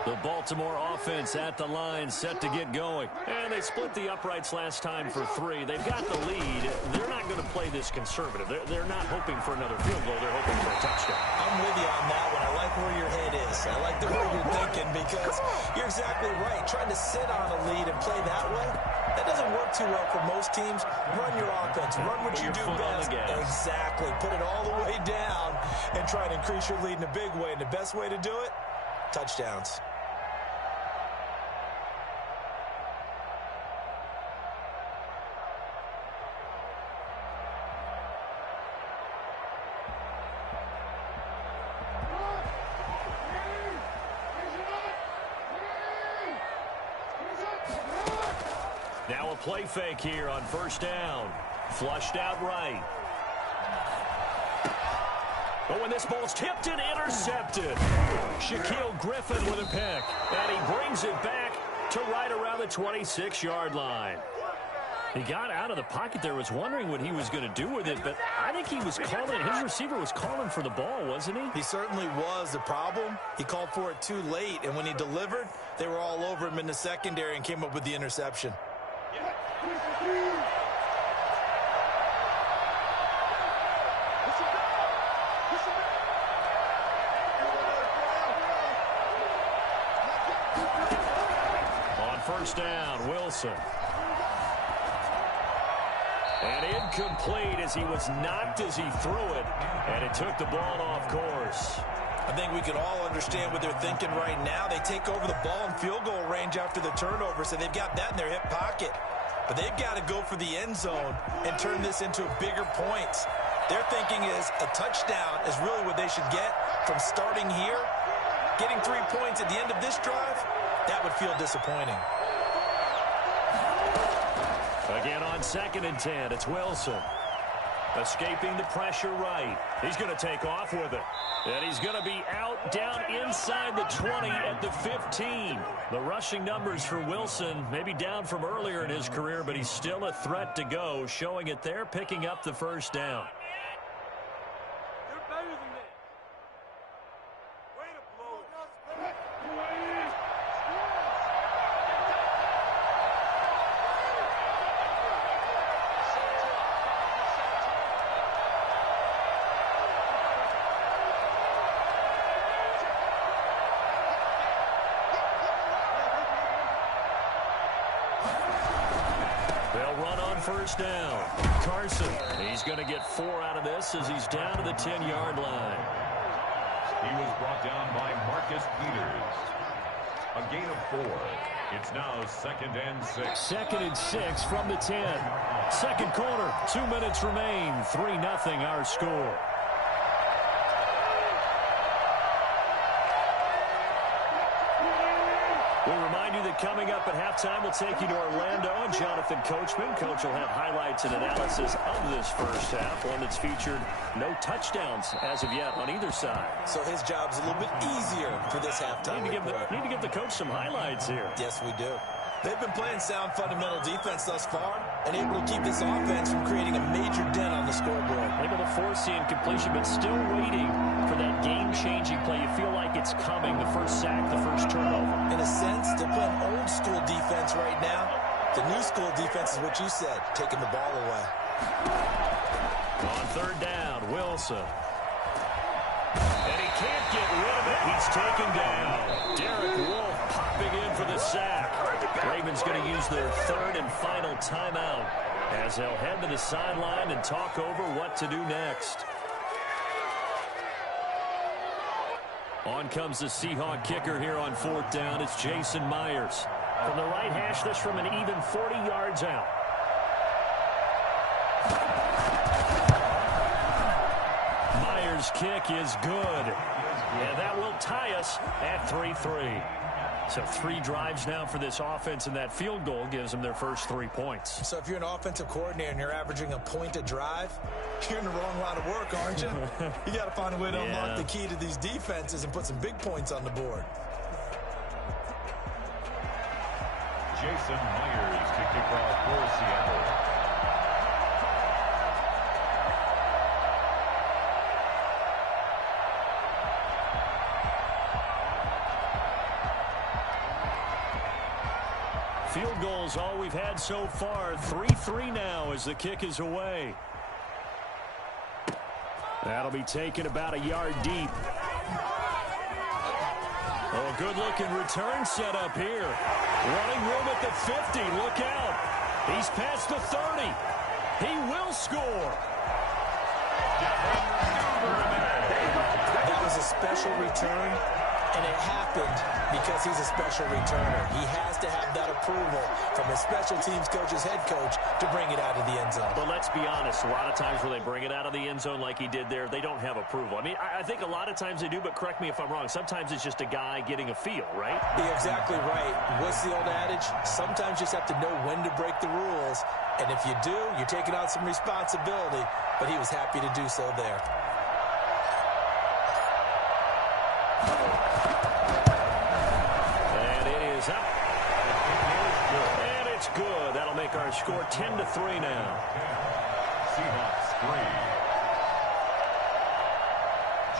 The Baltimore offense at the line, set to get going. And they split the uprights last time for 3. They've got the lead. They're not going to play this conservative. They're not hoping for another field goal. They're hoping for a touchdown. I'm with you on that one. I like where your head is. I like the way you're thinking because you're exactly right. Trying to sit on a lead and play that way, that doesn't work too well for most teams. Run your offense. Run what you do best. Exactly. Put it all the way down and try to increase your lead in a big way. And the best way to do it, touchdowns. Now a play fake here on 1st down. Flushed out right. Oh, and this ball's tipped and intercepted. Shaquille Griffin with a pick. And he brings it back to right around the 26-yard line. He got out of the pocket there, was wondering what he was going to do with it, but I think he was calling, his receiver was calling for the ball, wasn't he? He certainly was. The problem, he called for it too late, and when he delivered, they were all over him in the secondary and came up with the interception. On 1st down, Wilson. And incomplete as he was knocked as he threw it, and it took the ball off course. I think we can all understand what they're thinking right now. They take over the ball in field goal range after the turnover, so they've got that in their hip pocket. But they've got to go for the end zone and turn this into bigger points. Their thinking is a touchdown is really what they should get from starting here. Getting 3 points at the end of this drive, that would feel disappointing. Again on 2nd and 10, it's Wilson. Escaping the pressure right. He's going to take off with it. And he's going to be out down inside the 20 at the 15. The rushing numbers for Wilson maybe down from earlier in his career, but he's still a threat to go, showing it there, picking up the 1st down. You're better than that. Way to blow it. They'll run on 1st down. Carson, he's going to get 4 out of this as he's down to the 10-yard line. He was brought down by Marcus Peters. A gain of 4. It's now 2nd and 6. 2nd and 6 from the 10. Second quarter, 2 minutes remain. 3-0 our score. We'll remind you that coming up at halftime, we'll take you to Orlando and Jonathan Coachman. Coach will have highlights and analysis of this first half, one that's featured no touchdowns as of yet on either side. So his job's a little bit easier for this halftime. Need to give the coach some highlights here. Yes, we do. They've been playing sound fundamental defense thus far and able to keep this offense from creating a major dent on the scoreboard. Able to force the incompletion, but still waiting for that game-changing play. You feel like it's coming, the first sack, the first turnover. In a sense, they're playing old-school defense right now. The new-school defense is what you said, taking the ball away. On third down, Wilson. And he can't get rid of it. He's taken down. Derek Wolfe popping in for the sack. Ravens going to use their third and final timeout as they'll head to the sideline and talk over what to do next. On comes the Seahawk kicker here on fourth down. It's Jason Myers. From the right hash, this from an even 40 yards out. Myers' kick is good. And that will tie us at 3-3. So 3 drives now for this offense, and that field goal gives them their first 3 points. So if you're an offensive coordinator and you're averaging a point a drive, you're in the wrong line of work, aren't you? You got to find a way to unlock the key to these defenses and put some big points on the board. Jason Myers to kick off for Seattle. Field goals all we've had so far. 3-3 now as the kick is away. That'll be taken about a yard deep. Oh, good-looking return set up here. Running room at the 50. Look out. He's past the 30. He will score. That was a special return, and it happened because he's a special returner. He has to have that approval from his special teams coach's head coach to bring it out of the end zone. But let's be honest, a lot of times when they bring it out of the end zone like he did there, they don't have approval. I mean, I think a lot of times they do, but correct me if I'm wrong. Sometimes it's just a guy getting a feel, right? You're exactly right. What's the old adage? Sometimes you just have to know when to break the rules, and if you do, you're taking on some responsibility, but he was happy to do so there. Good. That'll make our score 10-3 now. Seahawks 3.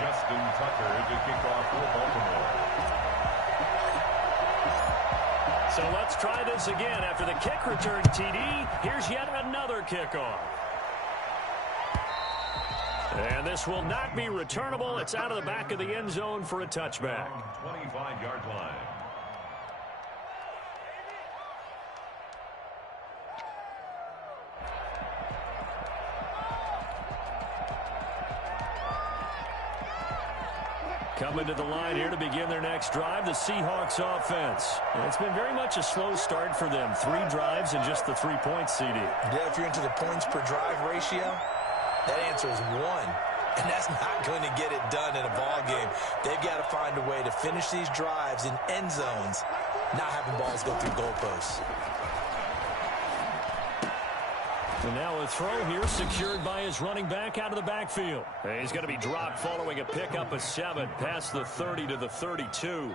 Justin Tucker to kick off for Baltimore. So let's try this again. After the kick return TD, here's yet another kickoff. And this will not be returnable. It's out of the back of the end zone for a touchback. 25-yard line. Coming to the line here to begin their next drive, the Seahawks offense. It's been very much a slow start for them. 3 drives and just the 3 points, CD. Yeah, if you're into the points per drive ratio, that answer is 1. And that's not going to get it done in a ball game. They've got to find a way to finish these drives in end zones, not having balls go through goalposts. And now a throw here secured by his running back out of the backfield. And he's going to be dropped following a pickup of 7 past the 30 to the 32. A 7-yard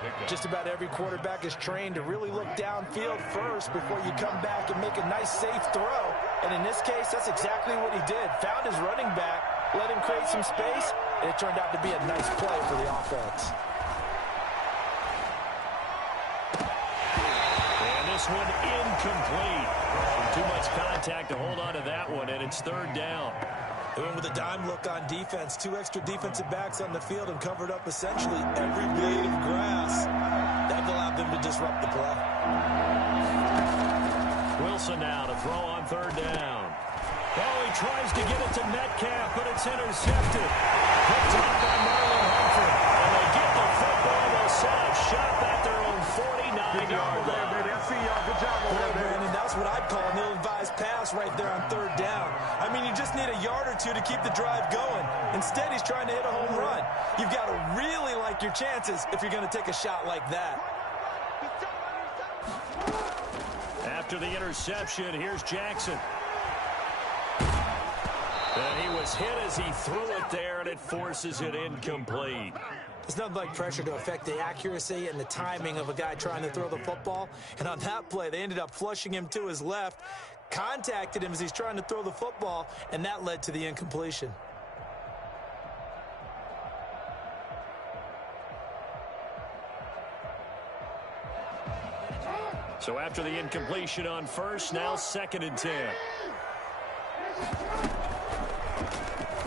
pickup. Just about every quarterback is trained to really look downfield first before you come back and make a nice, safe throw. And in this case, that's exactly what he did. Found his running back, let him create some space, and it turned out to be a nice play for the offense. And this one incomplete. Too much contact to hold on to that one, and it's third down. They went with a dime look on defense. 2 extra defensive backs on the field and covered up essentially every blade of grass. That allowed them to disrupt the play. Wilson now to throw on third down. Oh, he tries to get it to Metcalf, but it's intercepted. Picked off by Marlon Humphrey. And they get the football. They'll set a shot back to keep the drive going. Instead, he's trying to hit a home run. You've got to really like your chances if you're going to take a shot like that. After the interception, here's Jackson. And he was hit as he threw it there, and it forces it incomplete. There's nothing like pressure to affect the accuracy and the timing of a guy trying to throw the football. And on that play, they ended up flushing him to his left, contacted him as he's trying to throw the football, and that led to the incompletion. So after the incompletion on first, now 2nd and 10.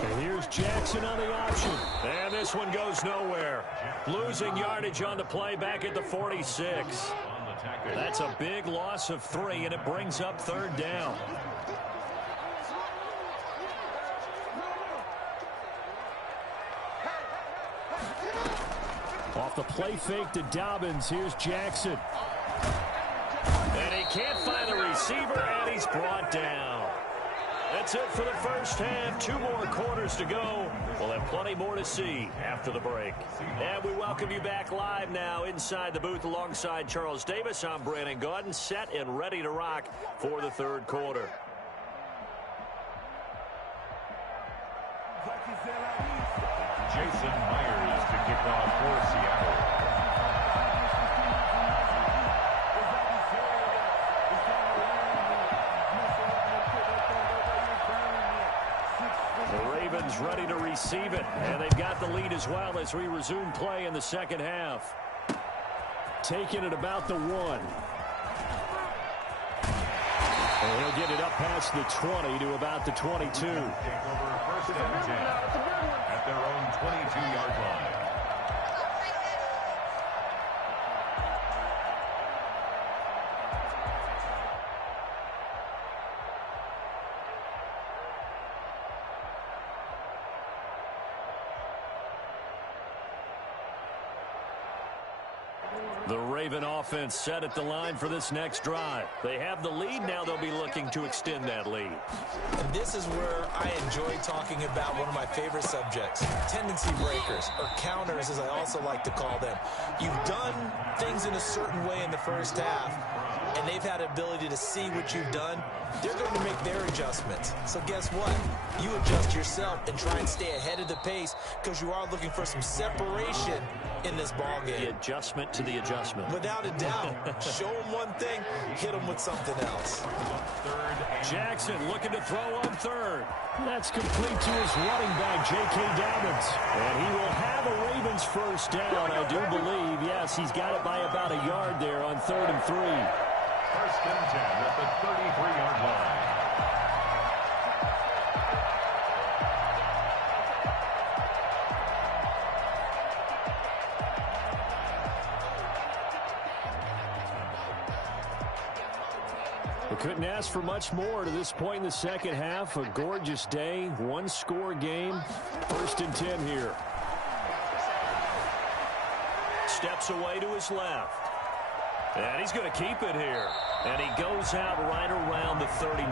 And here's Jackson on the option. And this one goes nowhere. Losing yardage on the play back at the 46. That's a big loss of 3, and it brings up 3rd down. Off the play fake to Dobbins, here's Jackson. And he can't find the receiver, and he's brought down. That's it for the first half. 2 more quarters to go. We'll have plenty more to see after the break. And we welcome you back live now inside the booth alongside Charles Davis. I'm Brandon Gaudin, set and ready to rock for the 3rd quarter. Jason Myers to kick off for Seattle. The Ravens ready to receive it, and they've got the lead as well as we resume play in the 2nd half. Taking it about the 1. And he'll get it up past the 20 to about the 22. Take over 1st and 10 at their own 22-yard line. The Raven offense set at the line for this next drive. They have the lead. Now they'll be looking to extend that lead. And this is where I enjoy talking about one of my favorite subjects, tendency breakers, or counters as I also like to call them. You've done things in a certain way in the first half, and they've had the ability to see what you've done. They're going to make their adjustments. So guess what? You adjust yourself and try and stay ahead of the pace because you are looking for some separation in this ball game. The adjustment to the adjustment. Without a doubt. Show them one thing, hit them with something else. Jackson looking to throw on 3rd. That's complete to his running back, J.K. Dobbins. And he will have a Ravens first down, I do believe. Yes, he's got it by about a yard there on 3rd and 3. 1st and 10 at the 33-yard line. We couldn't ask for much more to this point in the 2nd half. A gorgeous day, 1-score game. 1st and 10 here. Steps away to his left. And he's going to keep it here. And he goes out right around the 39.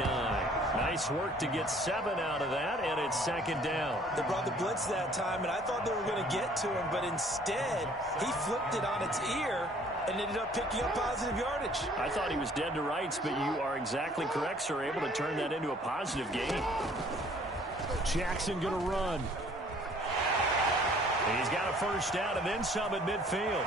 Nice work to get 7 out of that, and it's 2nd down. They brought the blitz that time, and I thought they were going to get to him, but instead, he flipped it on its ear and ended up picking up positive yardage. I thought he was dead to rights, but you are exactly correct, sir. Able to turn that into a positive gain. Jackson going to run. He's got a first down and then some at midfield.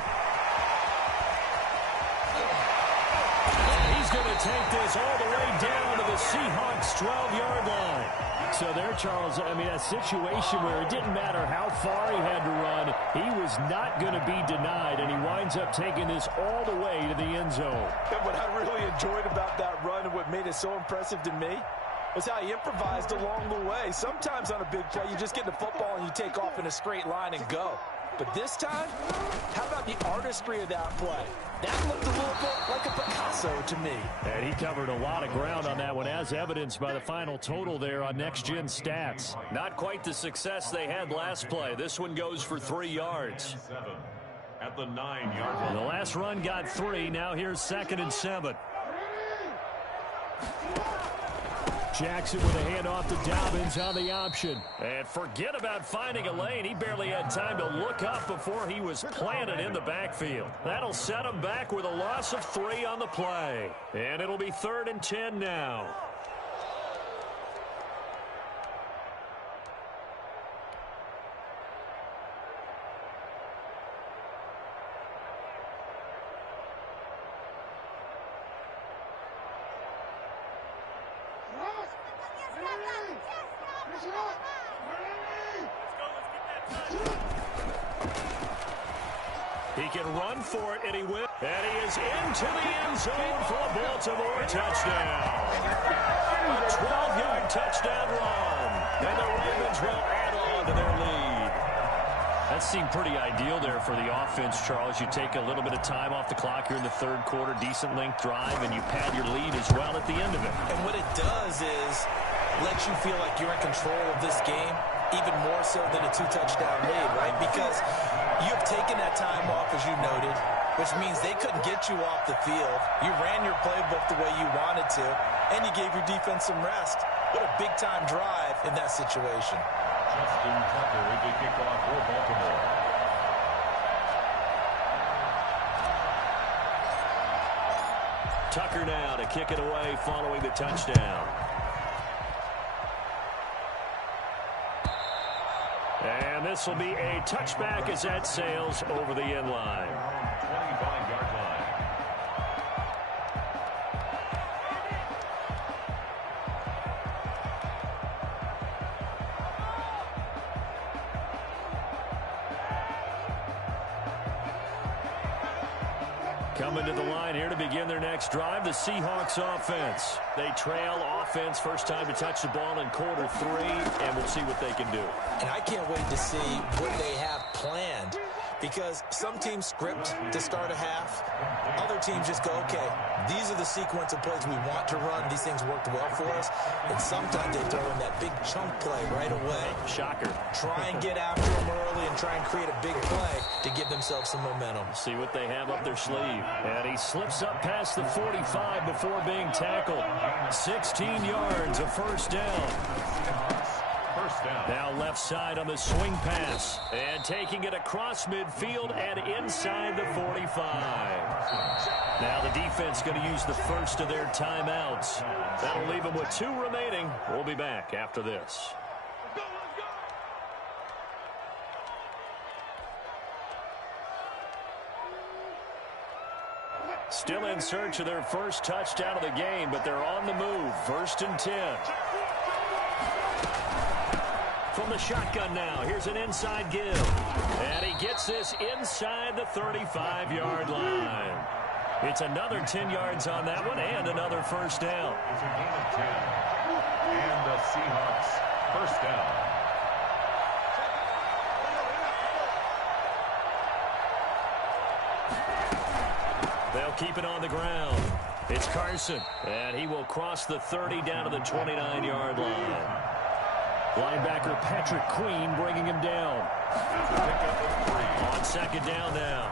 And he's going to take this all the way down to the Seahawks' 12-yard line. So there, Charles, I mean, a situation where it didn't matter how far he had to run, he was not going to be denied, and he winds up taking this all the way to the end zone. And what I really enjoyed about that run and what made it so impressive to me was how he improvised along the way. Sometimes on a big play, you just get the football and you take off in a straight line and go. But this time, how about the artistry of that play? That looked a little bit like a Picasso to me. And he covered a lot of ground on that one, as evidenced by the final total there on Next Gen Stats. Not quite the success they had last play. This one goes for 3 yards. At the 9-yard line. The last run got 3. Now here's 2nd and 7. Jackson with a handoff to Dobbins on the option. And forget about finding a lane. He barely had time to look up before he was planted in the backfield. That'll set him back with a loss of 3 on the play. And it'll be 3rd and 10 now. He can run for it, and he will. And he is into the end zone for a Baltimore touchdown. A 12-yard touchdown run. And the Ravens will add on to their lead. That seemed pretty ideal there for the offense, Charles. You take a little bit of time off the clock here in the 3rd quarter, decent length drive, and you pad your lead as well at the end of it. And what it does is let you feel like you're in control of this game, even more so than a 2-touchdown lead, right? Because you've taken that time off, as you noted, which means they couldn't get you off the field. You ran your playbook the way you wanted to, and you gave your defense some rest. What a big-time drive in that situation. Justin Tucker to kick off for Baltimore. Tucker now to kick it away following the touchdown. And this will be a touchback as that sails over the end line. 25-yard line. Coming to the line here to begin their next drive, the Seahawks offense. They trail offense, first time to touch the ball in quarter 3, and we'll see what they can do. And I can't wait to see what they have planned, because some teams script to start a half. Other teams just go, okay, these are the sequence of plays we want to run. These things worked well for us. And sometimes they throw in that big chunk play right away. Shocker. Try and get after them early and try and create a big play to give themselves some momentum. See what they have up their sleeve. And he slips up past the 45 before being tackled. 16 yards, a first down. First down. Now left side on the swing pass. And taking it across midfield and inside the 45. Now the defense going to use the first of their timeouts. That'll leave them with 2 remaining. We'll be back after this. Still in search of their first touchdown of the game, but they're on the move. 1st and 10. From the shotgun now, here's an inside give. And he gets this inside the 35-yard line. It's another 10 yards on that one and another first down. It's a gain of 10. And the Seahawks first down. They'll keep it on the ground. It's Carson, and he will cross the 30 down to the 29-yard line. Linebacker Patrick Queen bringing him down. On 2nd down now.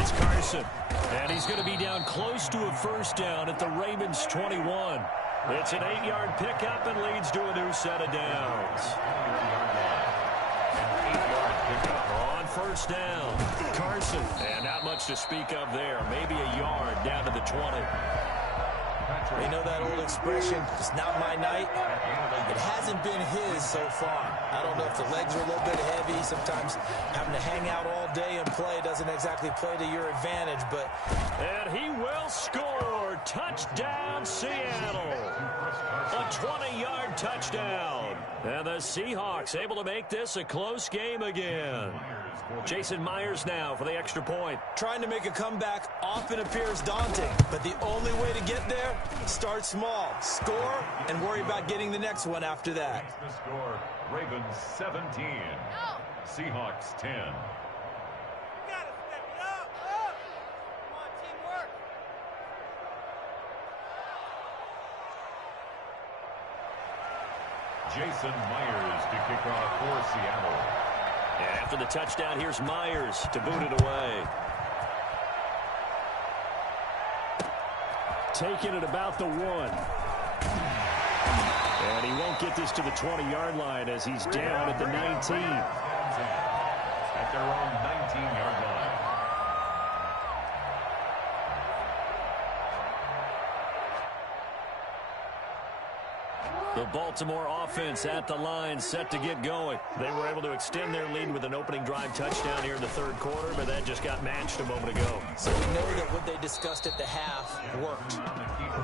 It's Carson, and he's going to be down close to a first down at the Ravens 21. It's an 8-yard pickup and leads to a new set of downs. On first down, Carson, and not much to speak of there. Maybe a yard down to the 20. You know that old expression, it's not my night? It hasn't been his so far. I don't know if the legs are a little bit heavy. Sometimes having to hang out all day and play doesn't exactly play to your advantage, but... And he will score. Touchdown, Seattle. A 20-yard touchdown. And the Seahawks able to make this a close game again. Jason Myers now for the extra point. Trying to make a comeback often appears daunting, but the only way to get there, start small, score, and worry about getting the next one after that. The score, Ravens 17, Seahawks 10. You gotta step it up. Come on, teamwork. Jason Myers to kick off for Seattle. And after the touchdown, here's Myers to boot it away. Taking it about the 1. And he won't get this to the 20-yard line as he's down at the 19. At their own 19-yard line. The Baltimore offense at the line, set to get going. They were able to extend their lead with an opening drive touchdown here in the third quarter, but that just got matched a moment ago. So we know that what they discussed at the half worked.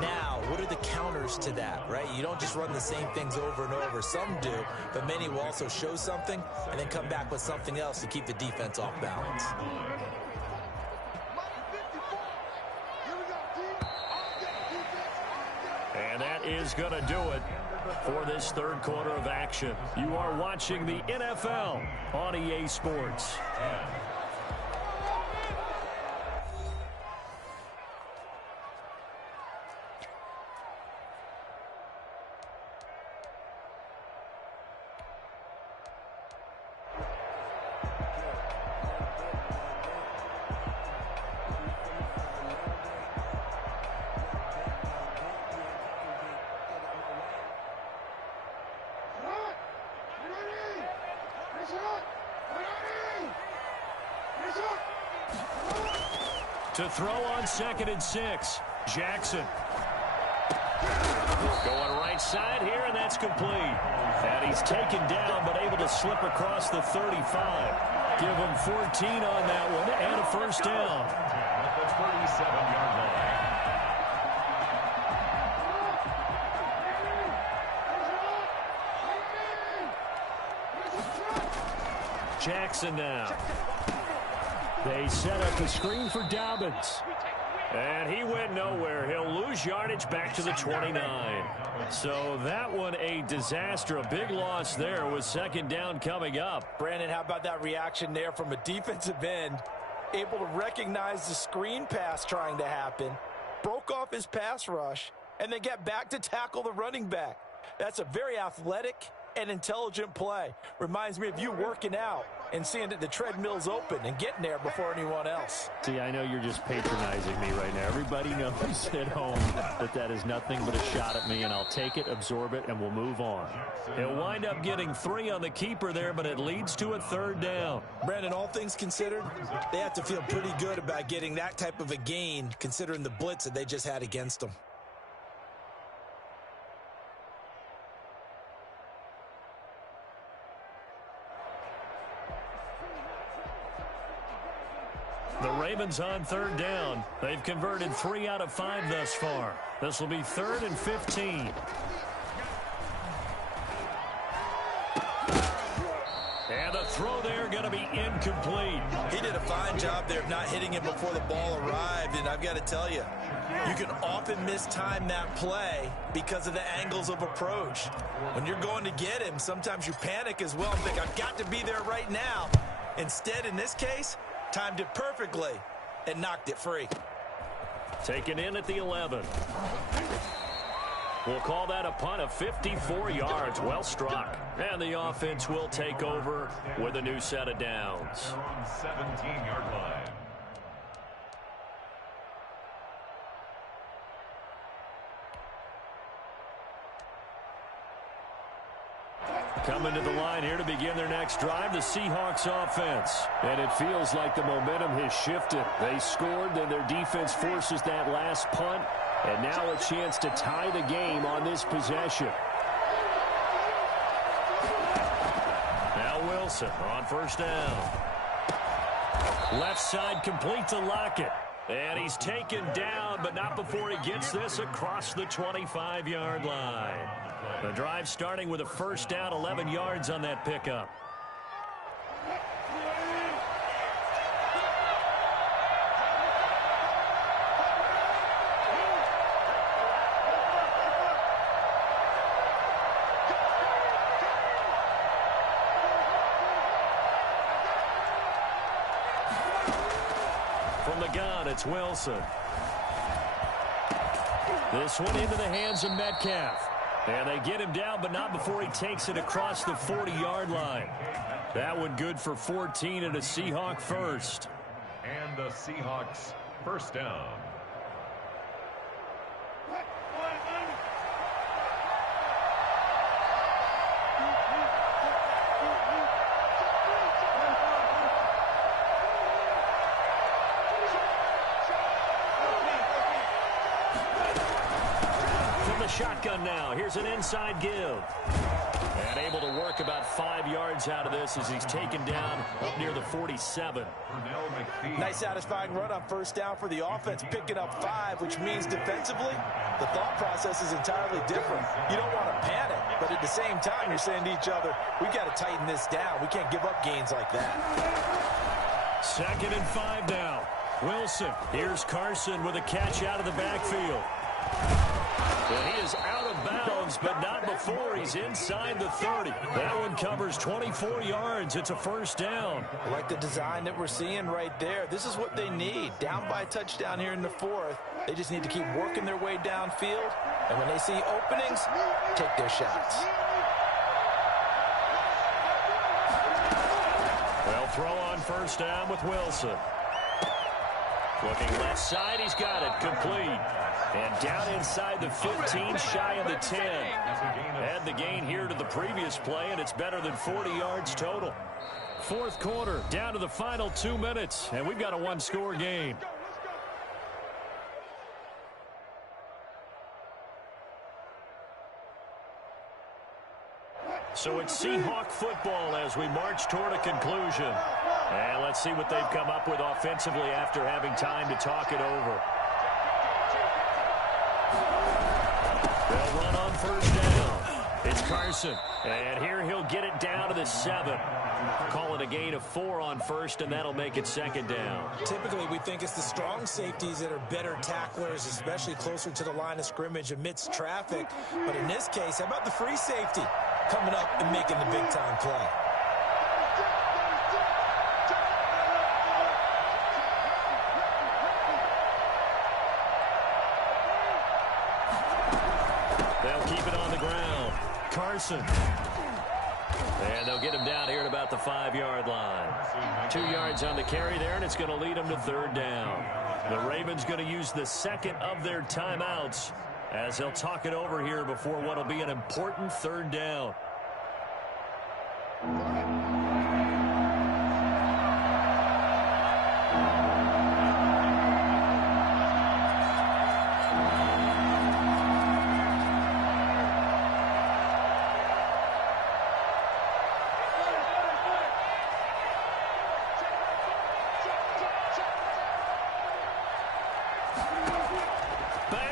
Now, what are the counters to that, right? You don't just run the same things over and over. Some do, but many will also show something and then come back with something else to keep the defense off balance. And that is going to do it for this third quarter of action. You are watching the NFL on EA Sports. To throw on 2nd and 6, Jackson. Going right side here, and that's complete. And he's taken down, but able to slip across the 35. Give him 14 on that one, and a first down. At the 37-yard line. Jackson now. They set up the screen for Dobbins. And he went nowhere. He'll lose yardage back to the 29. So that one a disaster. A big loss there with 2nd down coming up. Brandon, how about that reaction there from a defensive end? Able to recognize the screen pass trying to happen. Broke off his pass rush. And then get back to tackle the running back. That's a very athletic and intelligent play. Reminds me of you working out and seeing that the treadmill's open and getting there before anyone else. See, I know you're just patronizing me right now. Everybody knows at home that that is nothing but a shot at me, and I'll take it, absorb it, and we'll move on. He'll wind up getting 3 on the keeper there, but it leads to a 3rd down. Brandon, all things considered, they have to feel pretty good about getting that type of a gain considering the blitz that they just had against them. The Ravens on 3rd down. They've converted 3 out of 5 thus far. This will be 3rd and 15. And the throw there going to be incomplete. He did a fine job there of not hitting him before the ball arrived, and I've got to tell you, you can often mistime that play because of the angles of approach. When you're going to get him, sometimes you panic as well and think, I've got to be there right now. Instead, in this case, timed it perfectly and knocked it free. Taken in at the 11. We'll call that a punt of 54 yards. Well struck. And the offense will take over with a new set of downs. 17-yard line. Coming to the line here to begin their next drive, the Seahawks offense. And it feels like the momentum has shifted. They scored, then their defense forces that last punt. And now a chance to tie the game on this possession. Now Wilson on 1st down. Left side complete to Lockett. And he's taken down, but not before he gets this across the 25-yard line. The drive starting with a 1st down, 11 yards on that pickup. From the gun, it's Wilson. This one into the hands of Metcalf. And they get him down, but not before he takes it across the 40-yard line. That one good for 14 and a Seahawk first. And the Seahawks 1st down. shotgun now. Here's an inside give. And able to work about 5 yards out of this as he's taken down up near the 47. Nice satisfying run on first down for the offense, picking up 5, which means defensively, the thought process is entirely different. You don't want to panic, but at the same time, you're saying to each other, we've got to tighten this down. We can't give up gains like that. 2nd and 5 now. Wilson. Here's Carson with a catch out of the backfield. Well, he is out of bounds, but not before he's inside the 30. That one covers 24 yards. It's a first down. I like the design that we're seeing right there. This is what they need. Down by a touchdown here in the 4th. They just need to keep working their way downfield. And when they see openings, take their shots. They'll throw on first down with Wilson. Looking left side, he's got it. Complete. And down inside the 15, shy of the 10. Add the gain here to the previous play, and it's better than 40 yards total. 4th quarter, down to the final 2 minutes, and we've got a one-score game. So it's Seahawk football as we march toward a conclusion. And let's see what they've come up with offensively after having time to talk it over. They'll run on first down. It's Carson. And here he'll get it down to the 7. Call it a gain of 4 on first, and that'll make it 2nd down. Typically, we think it's the strong safeties that are better tacklers, especially closer to the line of scrimmage amidst traffic. But in this case, how about the free safety coming up and making the big-time play? They'll keep it on the ground. Carson. And they'll get him down here at about the 5-yard line. 2 yards on the carry there, and it's going to lead them to 3rd down. The Ravens going to use the 2nd of their timeouts as they'll talk it over here before what will be an important 3rd down.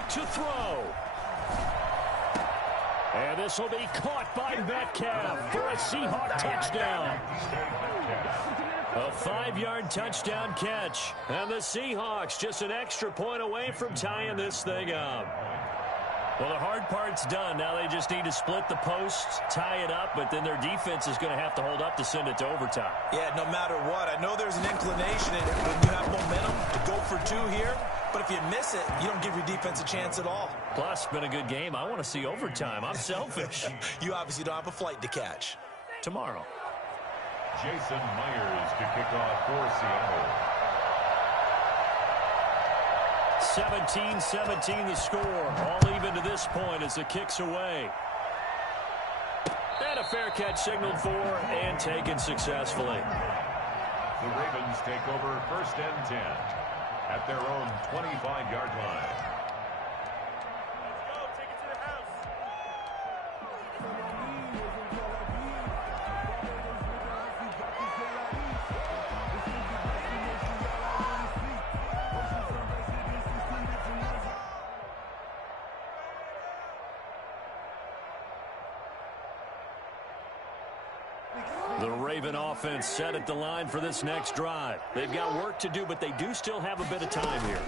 To throw. And this will be caught by Metcalf for a Seahawk touchdown. A 5-yard touchdown catch. And the Seahawks just an extra point away from tying this thing up. Well, the hard part's done. Now they just need to split the posts, tie it up, but then their defense is going to have to hold up to send it to overtime. Yeah, no matter what. I know there's an inclination in it when you have momentum to go for 2 here. But if you miss it, you don't give your defense a chance at all. Plus, been a good game. I want to see overtime. I'm selfish. You obviously don't have a flight to catch. Tomorrow. Jason Myers to kick off for Seattle. 17-17 the score. All even to this point as the kick's away. And a fair catch signaled for and taken successfully. The Ravens take over 1st and 10. At their own 25-yard line. Let's go. Take it to the house. The Raven offense set at the line for this next drive. They've got work to do, but they do still have a bit of time here.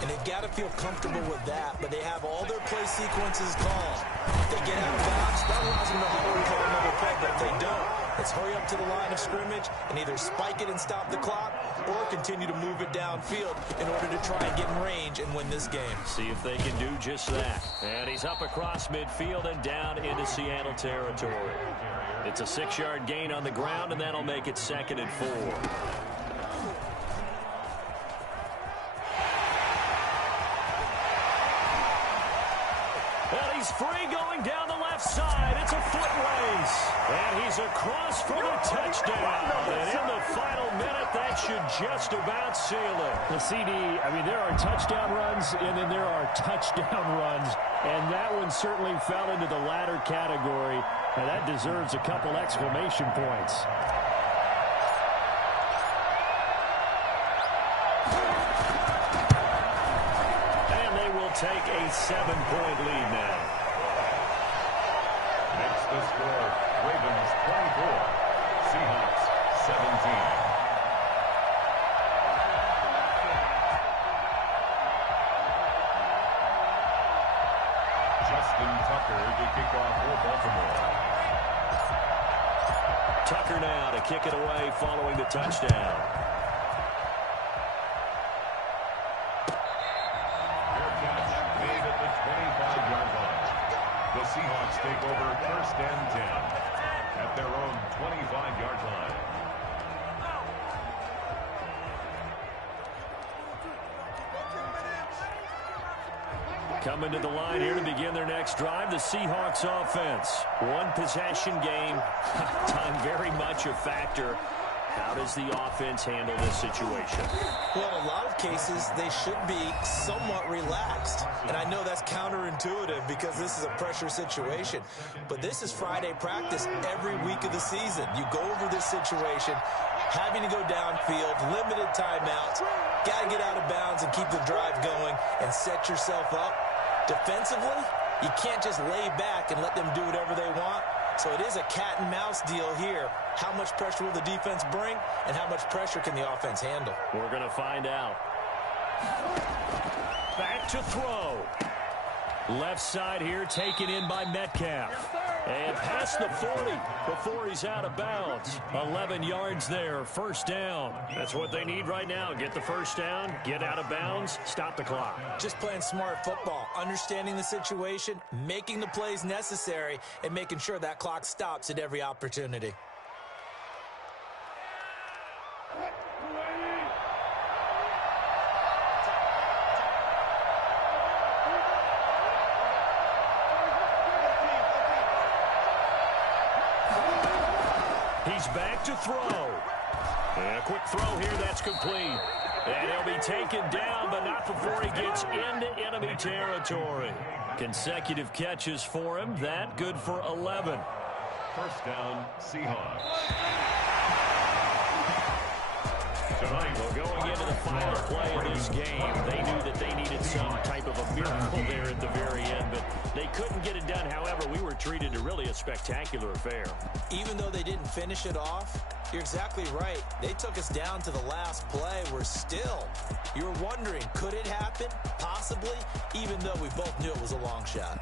And they've got to feel comfortable with that, but they have all their play sequences called. If they get out of bounds, that allows them to hurry for another play, but if they don't, it's hurry up to the line of scrimmage and either spike it and stop the clock or continue to move it downfield in order to try and get in range and win this game. See if they can do just that. And he's up across midfield and down into Seattle territory. It's a 6-yard gain on the ground, and that'll make it 2nd and 4. Well, he's free going down the left left side. It's a foot race. And he's across for the touchdown. And in the final minute, that should just about seal it. The CD, I mean, there are touchdown runs, and then there are touchdown runs. And that one certainly fell into the latter category. And that deserves a couple exclamation points. And they will take a 7-point lead now. Next the score, Ravens 24, Seahawks 17. Justin Tucker to kick off for Baltimore. Tucker now to kick it away following the touchdown. Fair catch made at the 25-yard line. The Seahawks take over first and 10 at their own 25-yard line. Coming to the line here to begin their next drive, the Seahawks offense. One possession game, time very much a factor. How does the offense handle this situation? Well, in a lot of cases, they should be somewhat relaxed. And I know that's counterintuitive because this is a pressure situation. But this is Friday practice every week of the season. You go over this situation, having to go downfield, limited timeouts, got to get out of bounds and keep the drive going and set yourself up. Defensively, you can't just lay back and let them do whatever they want. So it is a cat and mouse deal here. How much pressure will the defense bring, and how much pressure can the offense handle? We're going to find out. Back to throw. Left side here taken in by Metcalf. And past the 40 before he's out of bounds. 11 yards there, first down. That's what they need right now. Get the first down, get out of bounds, stop the clock. Just playing smart football, understanding the situation, making the plays necessary, and making sure that clock stops at every opportunity. He's back to throw. And a quick throw here, that's complete. And he'll be taken down, but not before he gets into enemy territory. Consecutive catches for him. That good for 11. First down, Seahawks. Tonight, Well, going into the final play of this game, they knew that they needed some type of a miracle there at the very end, but they couldn't get it done. However, we were treated to really a spectacular affair. Even though they didn't finish it off, you're exactly right. They took us down to the last play. We're still, you're wondering, could it happen? Possibly, even though we both knew it was a long shot.